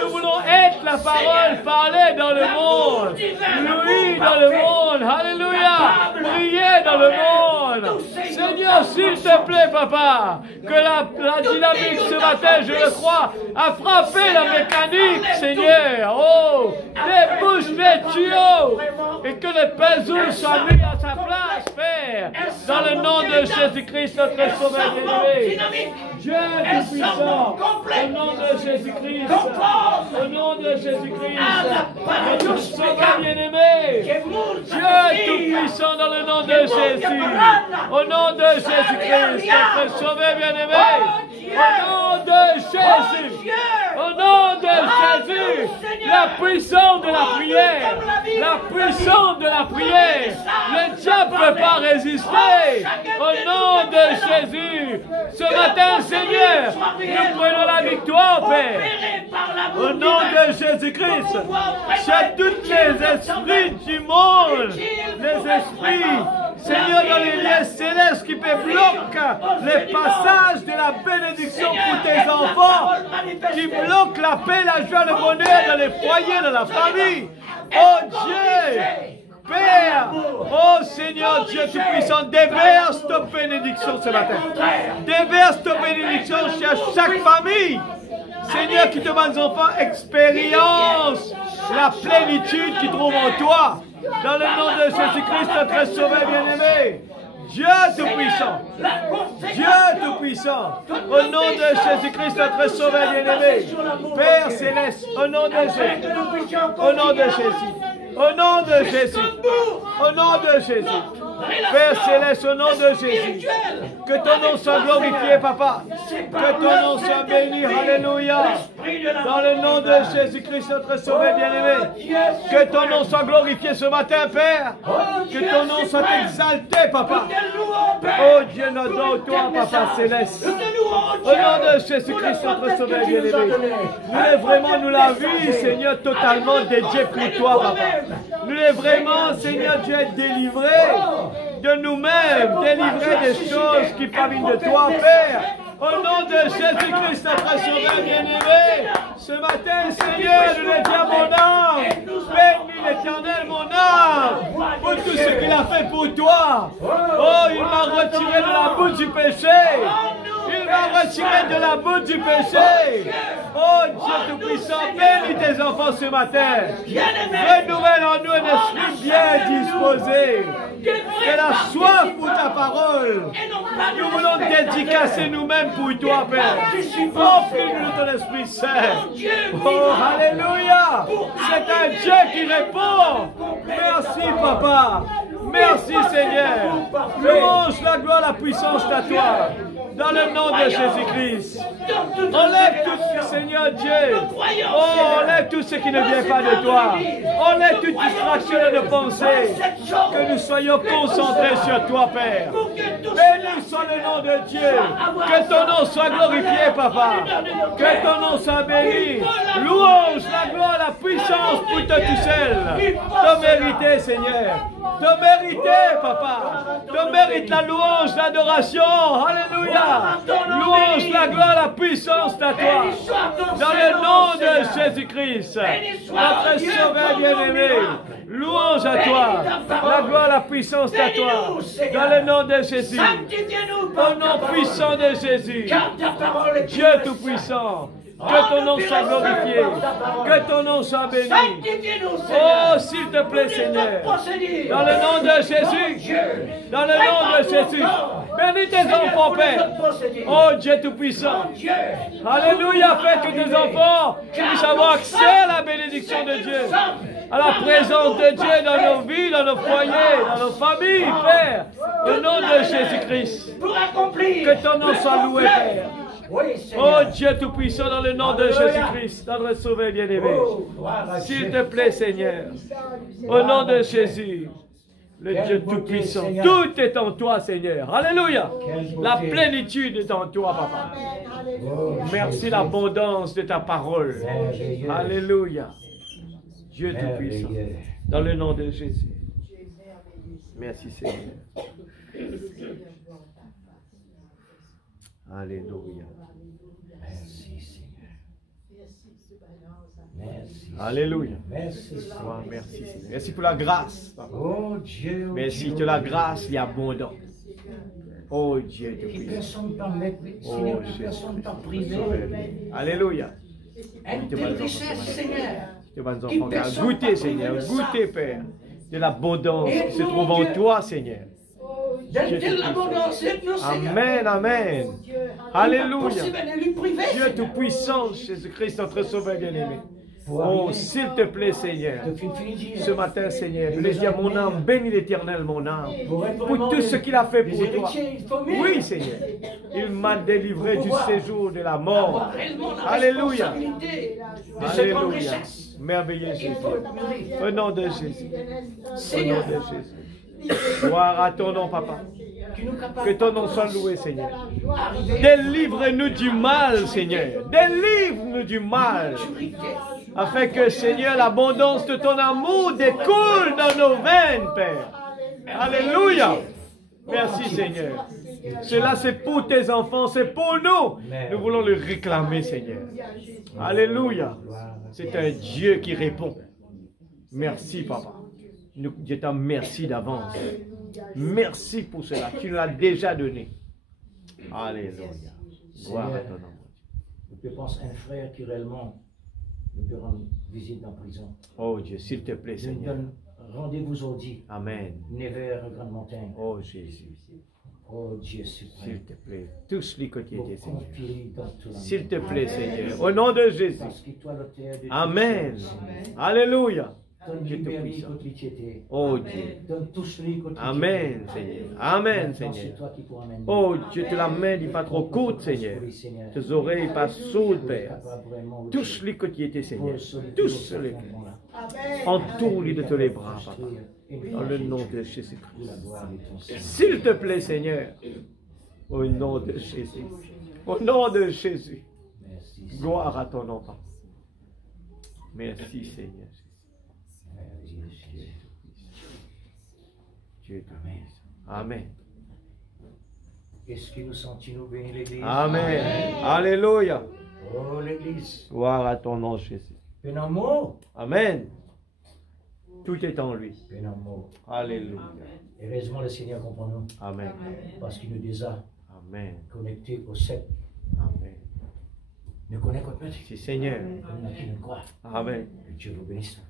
Nous voulons être la parole parlée dans le monde. Lui dans le monde. Alléluia. Briller dans le monde. Seigneur, s'il te plaît, Papa, que la dynamique ce matin, je le crois, a frappé la mécanique, Seigneur. Oh, débouche les tuyaux et que le puzzle soit mis à sa place, Père. Dans le nom de Jésus-Christ, notre Sauveur bien-aimé. Dieu Tout-Puissant, au nom de Jésus-Christ, au nom de Jésus-Christ, notre Sauveur bien-aimé, Dieu Tout-Puissant dans le nom de Jésus, au nom de Jésus-Christ, notre Sauveur bien-aimé, au nom de Jésus, au nom de Jésus, la puissance de la prière, la puissance de la prière, le diable ne peut pas résister, au nom de Jésus, ce matin, Seigneur, nous prenons la victoire, Père. Au nom de Jésus-Christ, c'est tous les esprits du monde, les esprits, Seigneur, dans les lieux célestes qui peuvent bloquer les passages de la bénédiction pour tes enfants, qui bloquent la paix, la joie, le bonheur dans les foyers, dans la famille. Oh Dieu! Père, oh Seigneur Dieu Tout-Puissant, déverse ta bénédiction ce matin. Déverse ta bénédiction chez chaque famille. Seigneur, que tes enfants expérience la plénitude qui trouve en toi. Dans le nom de Jésus-Christ, notre Sauveur bien-aimé. Dieu Tout-Puissant. Dieu Tout-Puissant. Au nom de Jésus-Christ, notre Sauveur bien-aimé. Père Céleste, au nom de Jésus. Au nom de Jésus. Au nom de Jésus. Au nom de Jésus. Père Céleste, au nom de Jésus. Que ton nom soit glorifié, Papa. Que ton nom soit béni. Alléluia. Dans le nom de Jésus-Christ, notre Sauveur bien-aimé. Que ton nom soit glorifié ce matin, Père. Que ton nom soit exalté, Papa. Oh Dieu, notre toi, Papa Céleste. Au nom de Jésus-Christ, notre Sauveur bien-aimé. Nous est vraiment, nous la vie, Seigneur, totalement dédiée pour toi, Papa. Nous est vraiment, Seigneur, Dieu, être délivré de nous-mêmes, délivré des choses qui parviennent de toi, Père. Au nom de Jésus-Christ, notre Sauveur bien-aimé, ce matin, Seigneur, nous le disons mon âme. Bénis l'Éternel, mon âme, pour tout ce qu'il a fait pour toi. Oh, il m'a retiré de la boue du péché. Il m'a retiré de la boue du péché. Oh, Dieu Tout-Puissant, bénis tes enfants ce matin. Renouvelle en nous un esprit bien disposé. Que la soif pour ta parole. Nous voulons dédicacer nous-mêmes pour toi, Père. Remplis-nous de ton Esprit Saint. Oh, alléluia. C'est un Dieu qui répond. Merci, Papa. Merci, Seigneur. Louange la gloire, la puissance à toi. Dans le nom de Jésus-Christ. Enlève tout, Seigneur Dieu. Oh, enlève tout ce qui ne vient pas de toi. Enlève toute distraction de nos pensées. Que nous soyons concentrés sur toi, Père. Béni soit le nom de Dieu. Que ton nom soit glorifié, Papa. Que ton nom soit béni. Louange, la gloire, la puissance pour toi tout seul. Te mériter, Seigneur. Te mériter, Papa. Te mérite la louange, l'adoration. Alléluia. Louange, la gloire, la puissance à toi. Dans le nom de Jésus-Christ, notre Sauveur bien-aimé. Louange à toi. La gloire, la puissance à toi. Dans le nom de Jésus. Au nom puissant de Jésus. Dieu Tout-Puissant. Que ton nom soit glorifié. Que ton nom soit béni. Oh, s'il te plaît, Seigneur. Dans le nom de Jésus. Dans le nom de Jésus. Bénis tes enfants, Père. Oh, Dieu Tout-Puissant. Alléluia. Fais que tes enfants puissent avoir accès à la bénédiction de Dieu. À la présence de Dieu dans nos vies, dans nos foyers, dans nos familles, Père. Au nom de Jésus-Christ. Que ton nom soit loué, Père. Oh Dieu Tout-Puissant, dans le nom de Jésus-Christ, notre Sauveur bien-aimé. S'il te plaît, Seigneur, au nom de Jésus, le Dieu Tout-Puissant, tout est en toi, Seigneur. Alléluia. La plénitude est en toi, Papa. Merci l'abondance de ta parole. Alléluia. Dieu Tout-Puissant, dans le nom de Jésus. Merci, Seigneur. Alléluia. Merci, Seigneur. Merci. Alléluia. Merci, Oh, merci, Seigneur. Merci pour la grâce, Papa. Oh Dieu. Merci de la grâce et abondante. Oh Dieu, Et Tout-Puissant. personne ne t'a méprisé, Oh Seigneur, Jésus. personne ne t'a prisé. Alléluia. Une telle richesse, Seigneur. Tes bons enfants, car goûtez, Seigneur, goûtez, Père, de l'abondance qui se trouve en toi, Seigneur. D'une telle abondance, aide-nous, Seigneur. Amen, amen. Alléluia. Possible de lui priver, Dieu Seigneur. Tout-Puissant, Jésus-Christ, notre Sauveur bien-aimé. Oh, s'il te plaît, Seigneur. Ce matin, Seigneur, je dis à mon âme, bénis l'Éternel, mon âme, pour tout ce qu'il a fait pour toi. Oui, Seigneur. Il m'a délivré du séjour de la mort. Alléluia. Alléluia. Merveilleux Jésus. Au nom de Jésus. Au nom de Jésus. Gloire à ton nom, Papa. Que ton nom soit loué, Seigneur. Délivre-nous du mal, Seigneur. Délivre-nous du mal. Afin que, Seigneur, l'abondance de ton amour découle dans nos veines, Père. Alléluia. Merci, Seigneur. Cela, c'est pour tes enfants, c'est pour nous. Nous voulons le réclamer, Seigneur. Alléluia. C'est un Dieu qui répond. Merci, Papa. Je t'en remercie d'avance. Merci pour cela. Tu nous l'as déjà donné. Alléluia. Gloire à ton nom. Je pense à un frère qui réellement nous peut rendre visite en prison. Oh Dieu, s'il te plaît, Je nous Seigneur. donne rendez-vous aujourd'hui, Amen. Nevers, Grande Montagne. Oh Jésus, Oh Dieu s'il suprême. te plaît. Tous les côtés, Pour Seigneur. conquérir dans tout le S'il monde. te plaît, Seigneur. Au nom de Jésus. Parce que toi, l'auteur de Amen. toutes choses, Alléluia. donne Dieu libérer Tout-Puissant. contre l'itiété. Oh Dieu. Donne tous les côtés. Amen, Seigneur. Amen, C'est Seigneur. toi qui pourras amener. Oh Dieu, que la main n'est pas trop courte, Seigneur. Tes oreilles pas sourdes, Père. Touche les côtés, Seigneur. Touche les cœurs. Entoure-les de tous les bras, Papa. Dans le nom de Jésus-Christ. S'il te plaît, Seigneur. Au nom de Jésus. Au nom de Jésus. Merci. Gloire à ton nom, Papa. Merci, Seigneur. Dieu te bénisse. Amen. Est-ce que nous sentons bénir l'Église? Amen. Alléluia. Oh l'Église. Gloire à ton nom, Jésus. Un amour. Amen. Tout est en lui. Un amour. Alléluia. Heureusement, le Seigneur comprend nous. Amen. Parce qu'il nous déjà Amen. connectés au sept. Amen. Nous connaissons notre Maître. Si, Seigneur. On a qui nous croit. Amen. Que Dieu vous bénisse.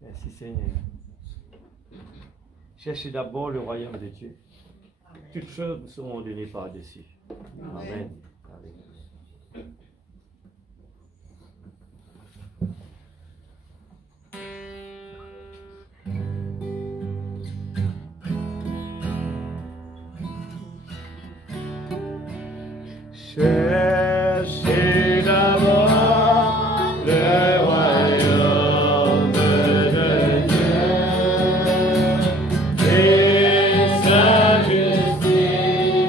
Merci, Seigneur. Cherchez d'abord le royaume de Dieu. Toutes choses vous seront données par-dessus. Amen. Alléluia. Cherchez d'abord le royaume de Dieu et sa justice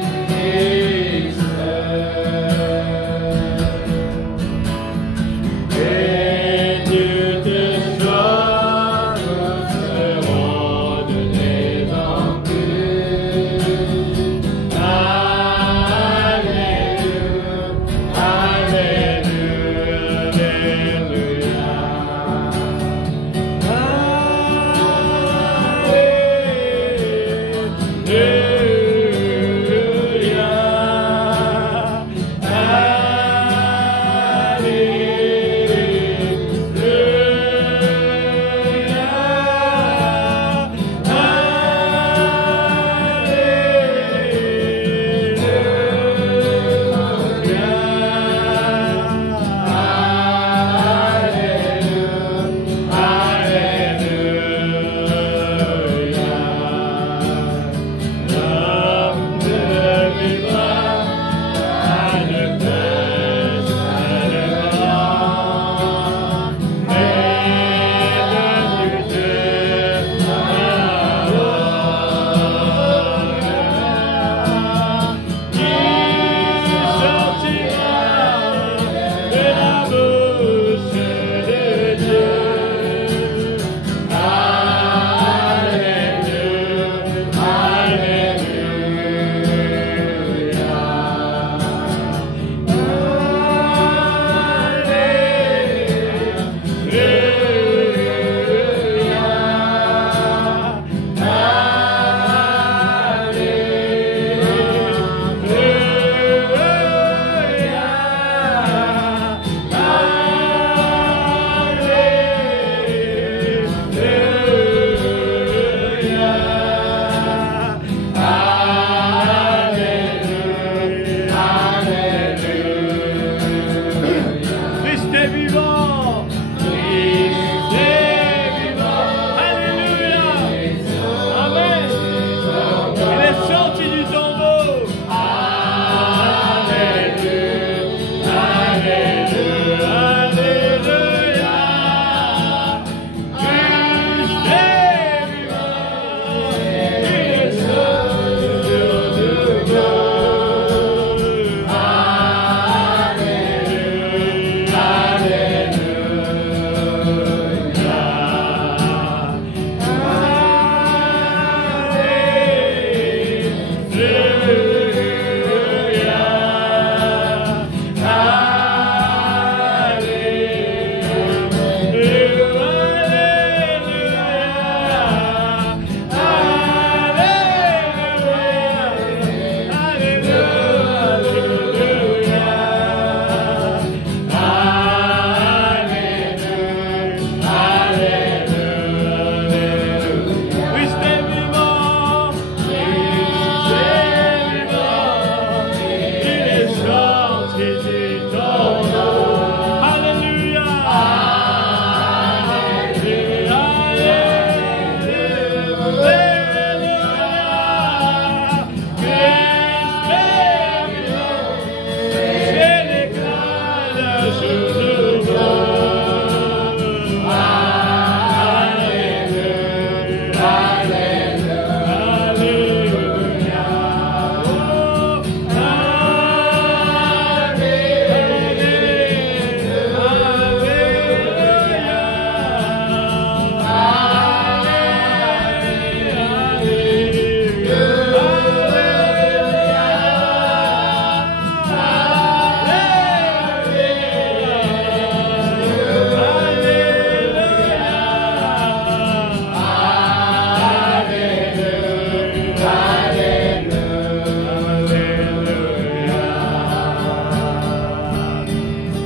et toutes choses seront données en plus.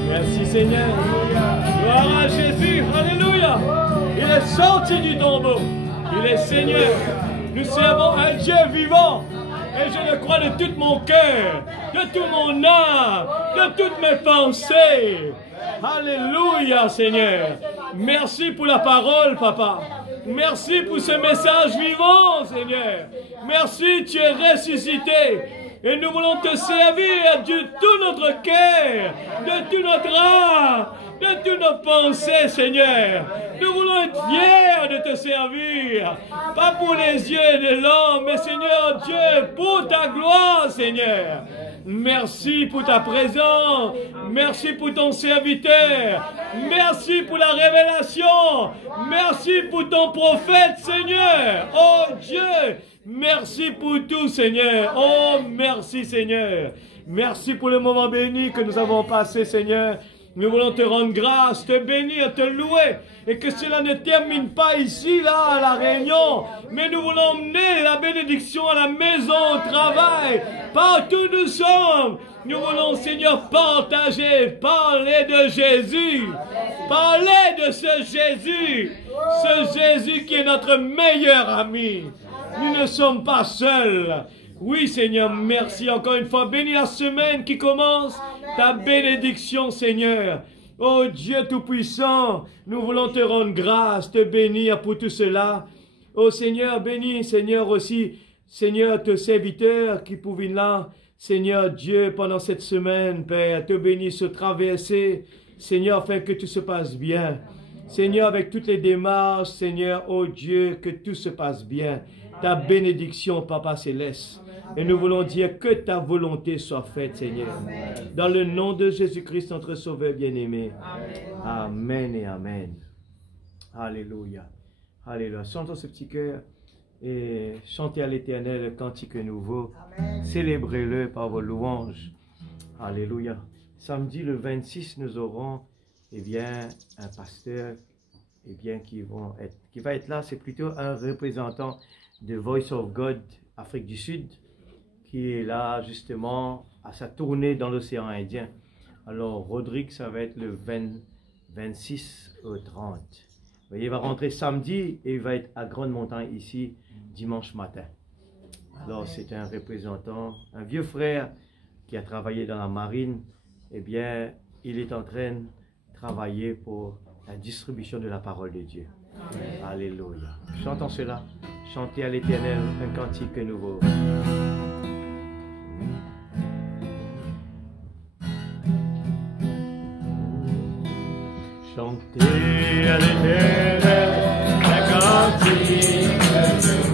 Merci Seigneur. Gloire à Jésus. Alléluia. Il est sorti du tombeau. Il est Seigneur. Nous servons un Dieu vivant. Et je le crois de tout mon cœur, de tout mon âme, de toutes mes pensées. Alléluia, Seigneur. Merci pour la parole, Papa. Merci pour ce message vivant, Seigneur. Merci, tu es ressuscité. Et nous voulons te servir de tout notre cœur, de toute notre âme, de toutes nos pensées, Seigneur. Nous voulons être fiers de te servir. Pas pour les yeux de l'homme, mais Seigneur Dieu, pour ta gloire, Seigneur. Merci pour ta présence. Merci pour ton serviteur. Merci pour la révélation. Merci pour ton prophète, Seigneur. Oh Dieu, merci pour tout, Seigneur. Oh, merci, Seigneur. Merci pour le moment béni que nous avons passé, Seigneur. Nous voulons te rendre grâce, te bénir, te louer. Et que cela ne termine pas ici, là, à la réunion. Mais nous voulons emmener la bénédiction à la maison, au travail. Partout où nous sommes. Nous voulons, Seigneur, partager, parler de Jésus. Parler de ce Jésus. Ce Jésus qui est notre meilleur ami. Nous ne sommes pas seuls. Oui, Seigneur, merci encore une fois. Bénis la semaine qui commence. Ta bénédiction, Seigneur. Oh Dieu Tout-Puissant, nous voulons te rendre grâce, te bénir pour tout cela. Oh Seigneur, bénis, Seigneur, aussi, Seigneur, tes serviteurs qui pouvaient là. Seigneur Dieu, pendant cette semaine, Père, te bénis ce traversée. Seigneur, afin que tout se passe bien. Seigneur, avec toutes les démarches, Seigneur, oh Dieu, que tout se passe bien. Ta bénédiction, Papa Céleste. Et nous voulons dire que ta volonté soit faite, Seigneur. Dans le nom de Jésus-Christ, notre Sauveur bien-aimé. Amen et Amen. Alléluia. Alléluia. Chantons ce petit cœur et chantez à l'Éternel le cantique nouveau. Célébrez-le par vos louanges. Alléluia. Samedi le 26, nous aurons un pasteur qui va être là. C'est plutôt un représentant de Voice of God Afrique du Sud qui est là justement à sa tournée dans l'océan Indien. Alors Rodrigue, ça va être le 26 au 30. Vous voyez, il va rentrer samedi et il va être à Grande Montagne ici dimanche matin. Alors c'est un représentant, un vieux frère qui a travaillé dans la marine. Eh bien, il est en train de travailler pour la distribution de la parole de Dieu. Amen. Alléluia. Chantons cela. Chantez à l'Éternel un cantique nouveau. Chantez à l'Éternel un cantique nouveau.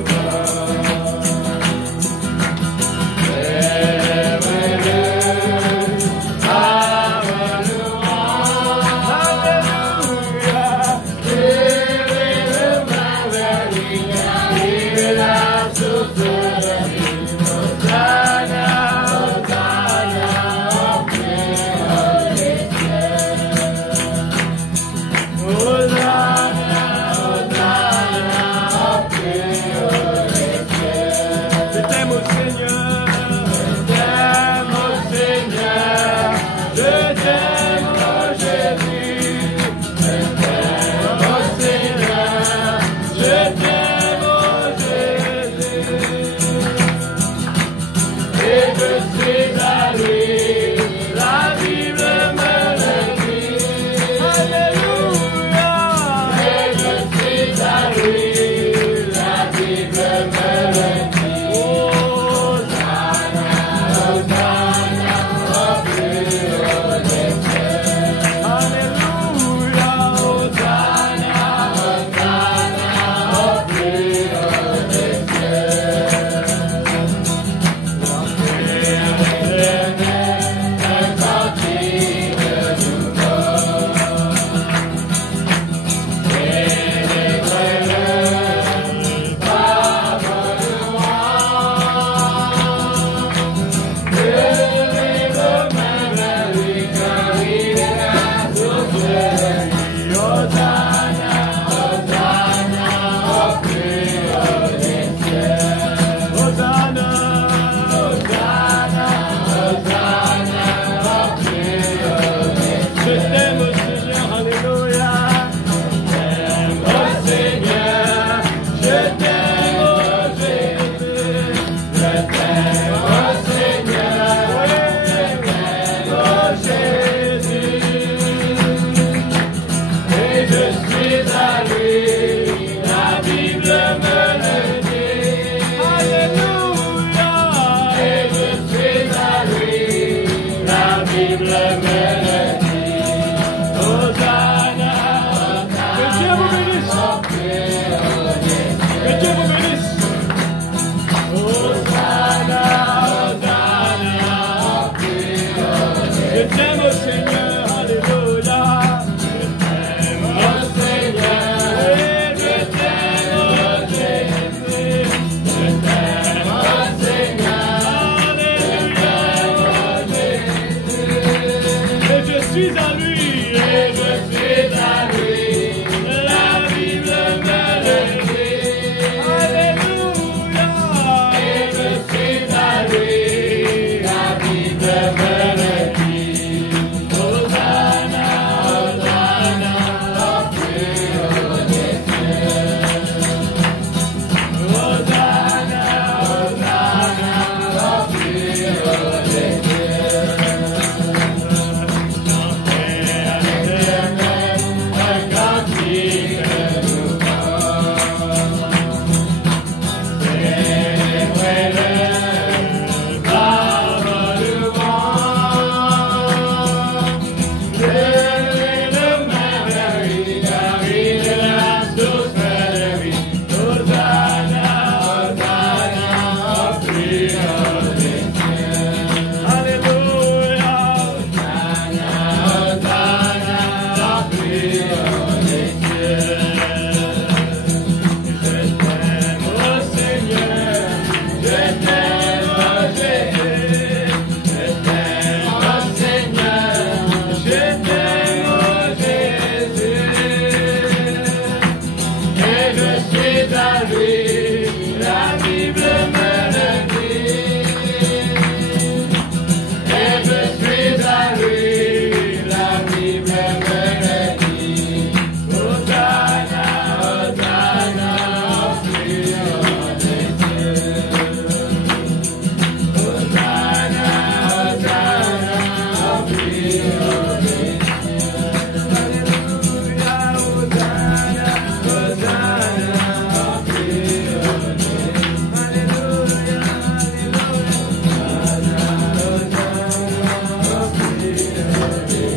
Alléluia.